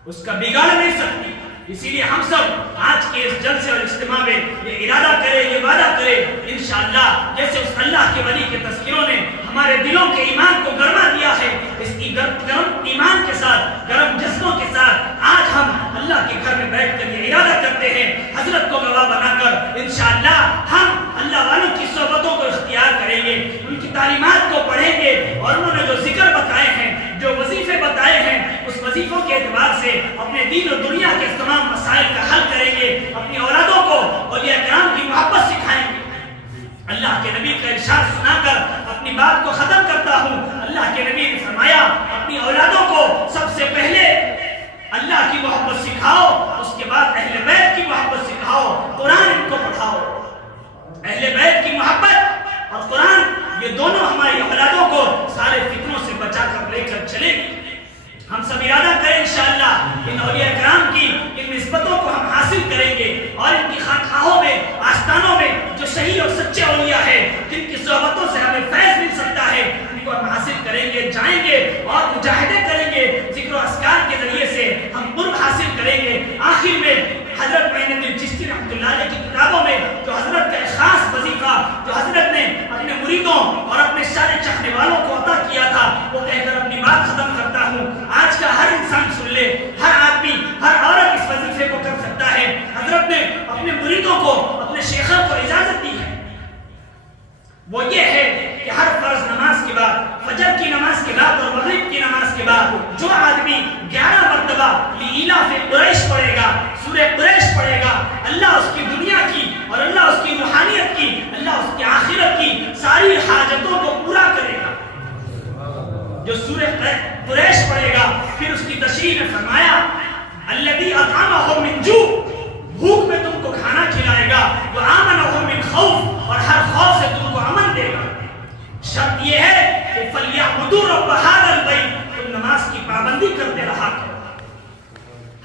اس کا بگاڑ نہیں سکتی۔ اسی لیے ہم سب آج کے اس جلسے اور اجتماع میں یہ ارادہ کریں، یہ وعدہ کریں انشاءاللہ جیسے اس اللہ کے ولی کے تذکروں نے ہمارے دلوں کے ایمان کو گرما دیا ہے، اس کی گرم ایمان کے ساتھ، گرم جذبوں کے ساتھ آج ہم اللہ کے گھر میں بیٹھ کر یہ ارادہ کرتے ہیں حضرت کو گواہ بنا کر انشاءاللہ ہم اللہ والوں کی صحبتوں کو اختیار کریں گے، ان کی تعلیمات کو پڑھیں گے اور انہوں نے جو ذکر بتائے ہیں، جو وظیفے بتائے ہیں، اس وظیفوں کے اعتبار سے اپنے دین و دنیا کے تمام مسائل کا حل کریں گے، اپنی اولادوں کو اولیاء کرام کی محبت سکھائیں گے۔ اللہ کے نبی کا ارشاد سنا کر اپنی بات کو ختم کرتا ہوں۔ اللہ کے نبی نے فرمایا اپنی اولادوں کو سب سے پہلے اللہ کی محبت سکھاؤ، اس کے بعد اہل بیت کی محبت سکھاؤ، قرآن ان کو پڑھاؤ۔ اہل بیت کی محبت اور قرآن یہ دونوں ہماری اولادوں کو سارے فتنوں سے بچا کر لے کر چلے گی۔ ہم سب ارادہ کریں انشاءاللہ ان اولیاء کرام کی ان نسبتوں کو ہم حاصل کریں گے اور ان کی خانقاہوں میں، آستانوں میں جو صحیح اور سچے اولیاء ہیں جن کی صحبتوں سے ہمیں فیض مل سکتا ہے ان کو ہم حاصل کریں گے، جائیں گے اور مجاہدے کریں گے، ذکر و اذکار کے ذریعے سے ہم قرب حاصل کریں گے۔ آخر میں حضرت معین الدین چشتی رحمۃ اللہ علیہ کی کتابوں میں جو حضرت کا ایک خاص وظیفہ جو حضرت نے اپنے مریدوں اور اپنے سارے چاہنے والوں کو عطا کیا تھا وہ کہہ کر اپنی بات ختم کرتا ہوں۔ آج کا ہر انسان سن لے، ہر آدمی، ہر عورت اس وظیفے کو کر سکتا ہے۔ حضرت نے اپنے مریدوں کو، اپنے شیخوں کو اجازت دی ہے، وہ یہ ہے کہ ہر فرض نماز کے بعد، فجر کی نماز کے بعد اور مغرب کی نماز کے بعد جو آدمی 11 مرتبہ لإلاف قریش پڑھے گا، سورہ قریش پڑھے گا، اللہ اس کی دنیا کی اور اللہ اس کی روحانیت کی، اللہ اس کی آخرت کی ساری حاجتوں کو پورا کرے گا۔ جو سورہ قریش پڑھے گا پھر اس کی تشریح میں فرمایا الذی اطعمہم من جوع، بھوک میں تم کو کھانا کھلائے گا، وآمنہم من خوف، اور ہر خوف سے تم کو امن دے گا۔ شرط یہ ہے کہ فلیعبدوا رب ھذا البیت، تم نماز کی پابندی کرتے رہا کرو۔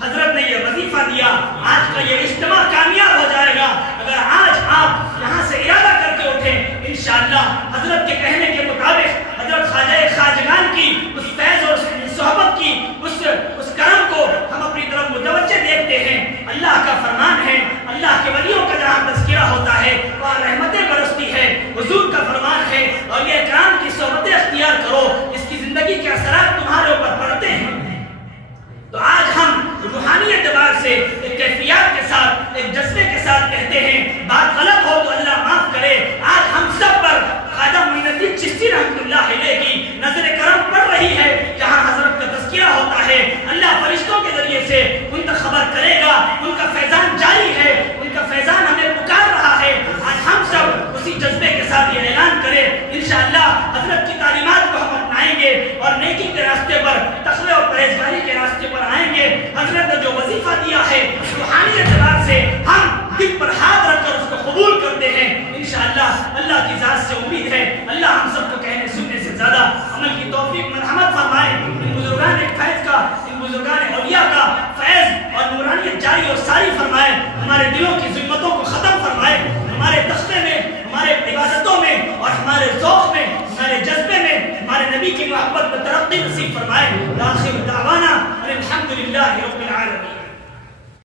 حضرت نے یہ وظیفہ دیا، آج کا یہ اجتماع کامیاب ہو جائے گا اگر آج آپ یہاں سے ارادہ کر کے اٹھیں انشاءاللہ حضرت کے کہنے کے مطابق حضرت خواجہ خواجگان کی اس فیض اور صحبت کی اس کرم کو ہم اپنی طرف متوجہ دیکھتے ہیں۔ اللہ کا فرمان ہے، اللہ کے ولیوں کا جہاں تذکرہ ہوتا ہے وہاں رحمتیں برستی ہے، حضور کا فرمان ہے اولیاء کرام کی صحبتیں اختیار کرو، اس کی زندگی کے اثرات تمہارے اوپر پڑتے ہیں۔ تو آج ہم روحانی اعتبار سے ایک کیفیات کے ساتھ، ایک جذبے کے ساتھ کہتے ہیں، بات غلط ہو تو اللہ معاف کرے۔ آج ہم سب پر خواجہ معین الدین چشتی رحمۃ اللہ علیہ کی نظر کرم پڑ رہی ہے، جہاں حضرت کا تذکرہ ہوتا ہے اللہ فرشتوں کے ذریعے سے ان تک خبر کرے گا، ان کا فیضان جاری ہے، ان کا فیضان ہمیں پکار رہا ہے۔ آج ہم سب اسی جذبے کے ساتھ یہ اعلان کریں انشاءاللہ حضرت کی تعلیمات کو ہم اپنائیں گے اور نیکی کے راستے پر، تقوی اور پرہیزگاری کے راستے پر آئیں گے۔ حضرت نے جو وظیفہ دیا ہے روحانی اعتبار سے ہم دل پر ہاتھ رکھ کر اس کو قبول کرتے ہیں انشاءاللہ۔ اللہ کی ذات سے امید ہے اللہ ہم سب کو کہنے سننے سے زیادہ عمل کی توفیق مرحمت فرمائے۔ ان بزرگان فیض کا، ان بزرگان اولیاء کا فیض اور نورانیت جاری اور ساری فرمائے، ہمارے دلوں کی ظلمتوں کو ختم فرمائے، ہمارے تختے میں، ہمارے عبادتوں میں اور ہمارے ذوق میں، ہمارے جذبے میں ہمارے نبی کی محبت میں ترقی نصیب فرمائے۔ آخر دعوانا الحمدللہ رب العالمین۔